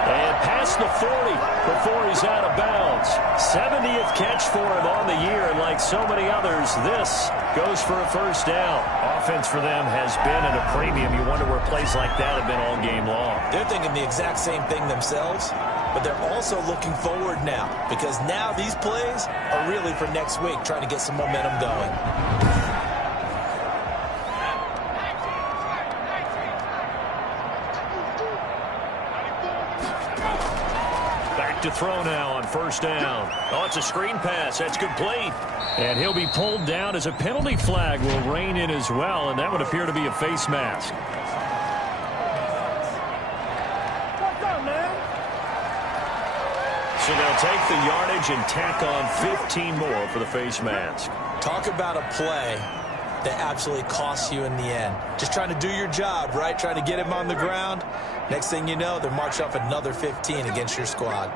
And past the 40 before he's out of bounds. 70th catch for him on the year, and like so many others, this goes for a 1st down. Offense for them has been at a premium. You wonder where plays like that have been all game long. They're thinking the exact same thing themselves, but they're also looking forward now, because now these plays are really for next week, trying to get some momentum going. To throw now on 1st down. Oh, it's a screen pass. That's complete. And he'll be pulled down as a penalty flag will rein in as well, and that would appear to be a face mask. What's up, man? So they'll take the yardage and tack on 15 more for the face mask. Talk about a play that absolutely costs you in the end. Just trying to do your job, right? Trying to get him on the ground. Next thing you know, they're marching off another 15 against your squad.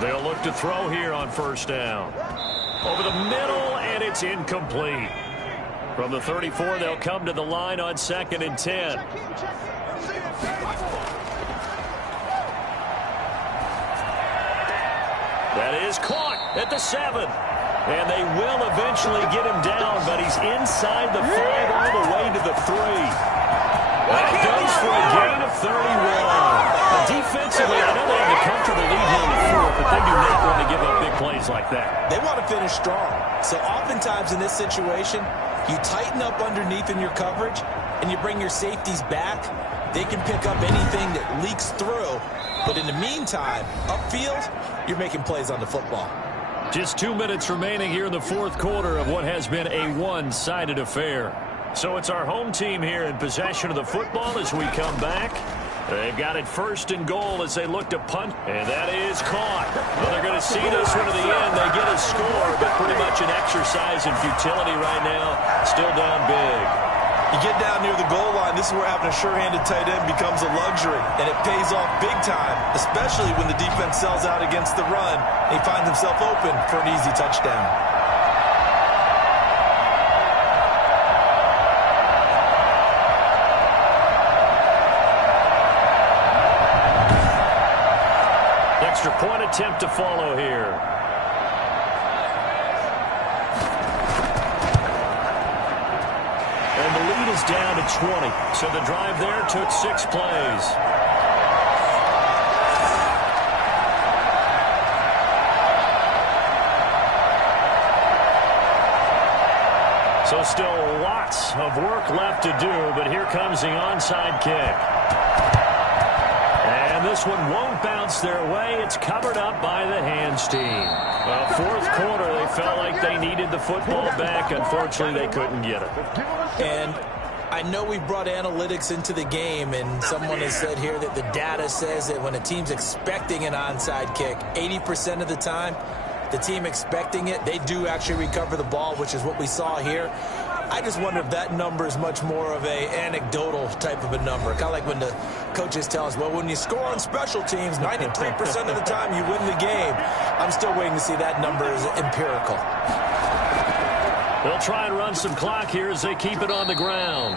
They'll look to throw here on 1st down. Over the middle, and it's incomplete. From the 34, they'll come to the line on 2nd and 10. That is caught at the 7. And they will eventually get him down, but he's inside the 5 all the way to the 3. That goes for a gain of 31. Defensively, I know they have a comfortable lead here in the fourth, but they do not want to give up big plays like that. They want to finish strong. So oftentimes in this situation, you tighten up underneath in your coverage, and you bring your safeties back. They can pick up anything that leaks through. But in the meantime, upfield, you're making plays on the football. Just 2 minutes remaining here in the fourth quarter of what has been a one-sided affair. So it's our home team here in possession of the football as we come back. They've got it first and goal as they look to punt, and that is caught. Well, they're going to see this one to the end. They get a score, but pretty much an exercise in futility right now. Still down big. You get down near the goal line, this is where having a sure-handed tight end becomes a luxury, and it pays off big time, especially when the defense sells out against the run, and he finds himself open for an easy touchdown. Extra point attempt to follow here. And the lead is down to 20. So the drive there took 6 plays. So still lots of work left to do, but here comes the onside kick. And this one won't bounce their way. It's covered up by the hands team. Well, fourth quarter, they felt like they needed the football back. Unfortunately, they couldn't get it. And I know we brought analytics into the game, and someone has said here that the data says that when a team's expecting an onside kick, 80% of the time, the team expecting it, they do actually recover the ball, which is what we saw here. I just wonder if that number is much more of a anecdotal type of a number. Kind of like when the coaches tell us, well, when you score on special teams, 93% of the time you win the game. I'm still waiting to see that number is empirical. They'll try and run some clock here as they keep it on the ground.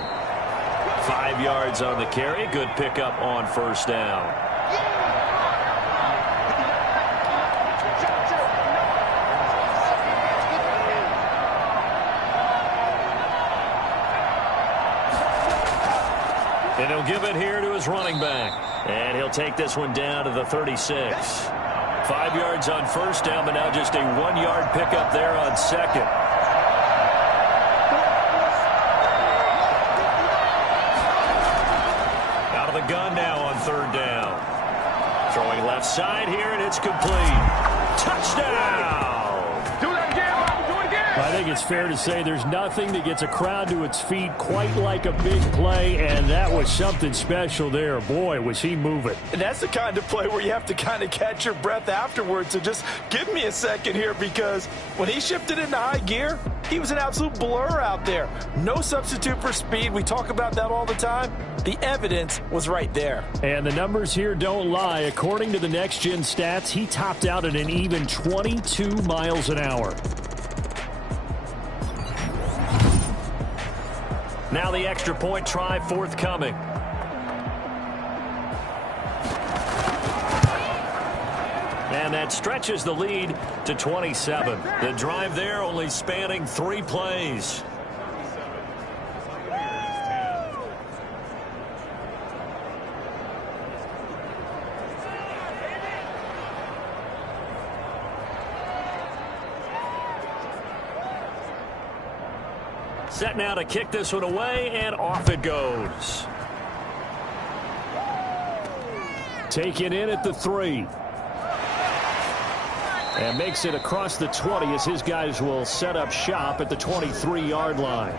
5 yards on the carry. Good pickup on first down. And he'll give it here to his running back. And he'll take this one down to the 36. 5 yards on first down, but now just a 1-yard pickup there on second. Out of the gun now on third down. Throwing left side here, and it's complete. Touchdown! I think it's fair to say there's nothing that gets a crowd to its feet quite like a big play, and that was something special there. Boy, was he moving. And that's the kind of play where you have to kind of catch your breath afterwards. So just give me a second here, because when he shifted into high gear, he was an absolute blur out there. No substitute for speed. We talk about that all the time. The evidence was right there. And the numbers here don't lie. According to the Next Gen stats, he topped out at an even 22 miles an hour. Now the extra point try forthcoming. And that stretches the lead to 27. The drive there only spanning 3 plays. Set now to kick this one away, and off it goes. Taken in at the 3. And makes it across the 20 as his guys will set up shop at the 23-yard line.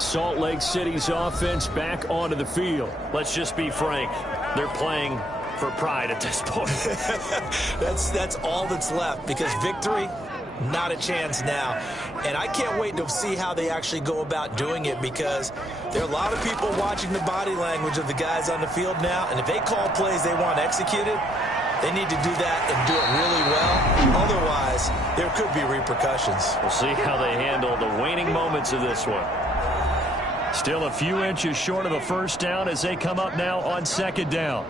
Salt Lake City's offense back onto the field. Let's just be frank. They're playing for pride at this point. That's all that's left, because victory, not a chance now. And I can't wait to see how they actually go about doing it, because there are a lot of people watching the body language of the guys on the field now, and if they call plays they want executed, they need to do that and do it really well. Otherwise, there could be repercussions. We'll see how they handle the waning moments of this one. Still a few inches short of a first down as they come up now on second down.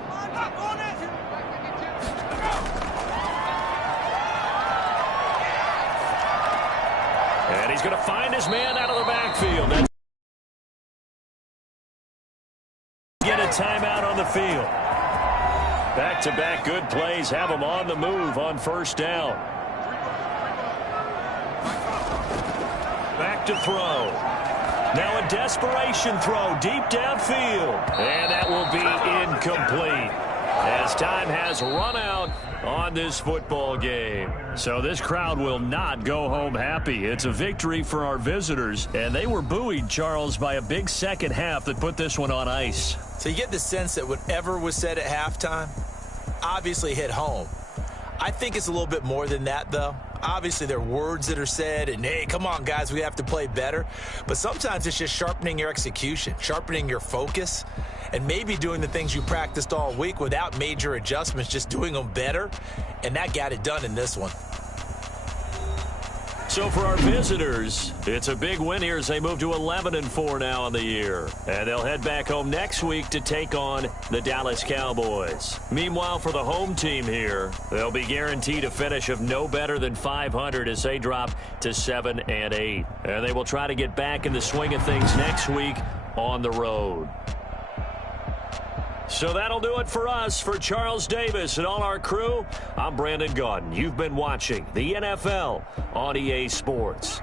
And he's going to find his man out of the backfield. timeout on the field. Back-to-back good plays have them on the move on first down. Back to throw. Now a desperation throw deep downfield. And that will be incomplete as time has run out on this football game. So this crowd will not go home happy. It's a victory for our visitors, and they were buoyed, Charles, by a big second half that put this one on ice. So you get the sense that whatever was said at halftime obviously hit home. I think it's a little bit more than that, though. Obviously, there are words that are said, and, hey, come on, guys, we have to play better. But sometimes it's just sharpening your execution, sharpening your focus, and maybe doing the things you practiced all week without major adjustments, just doing them better. And that got it done in this one. So for our visitors, it's a big win here as they move to 11-4 now on the year. And they'll head back home next week to take on the Dallas Cowboys. Meanwhile, for the home team here, they'll be guaranteed a finish of no better than 500 as they drop to 7-8. And they will try to get back in the swing of things next week on the road. So that'll do it for us. For Charles Davis and all our crew, I'm Brandon Gaudin. You've been watching the NFL on EA Sports.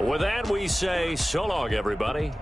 With that, we say so long, everybody.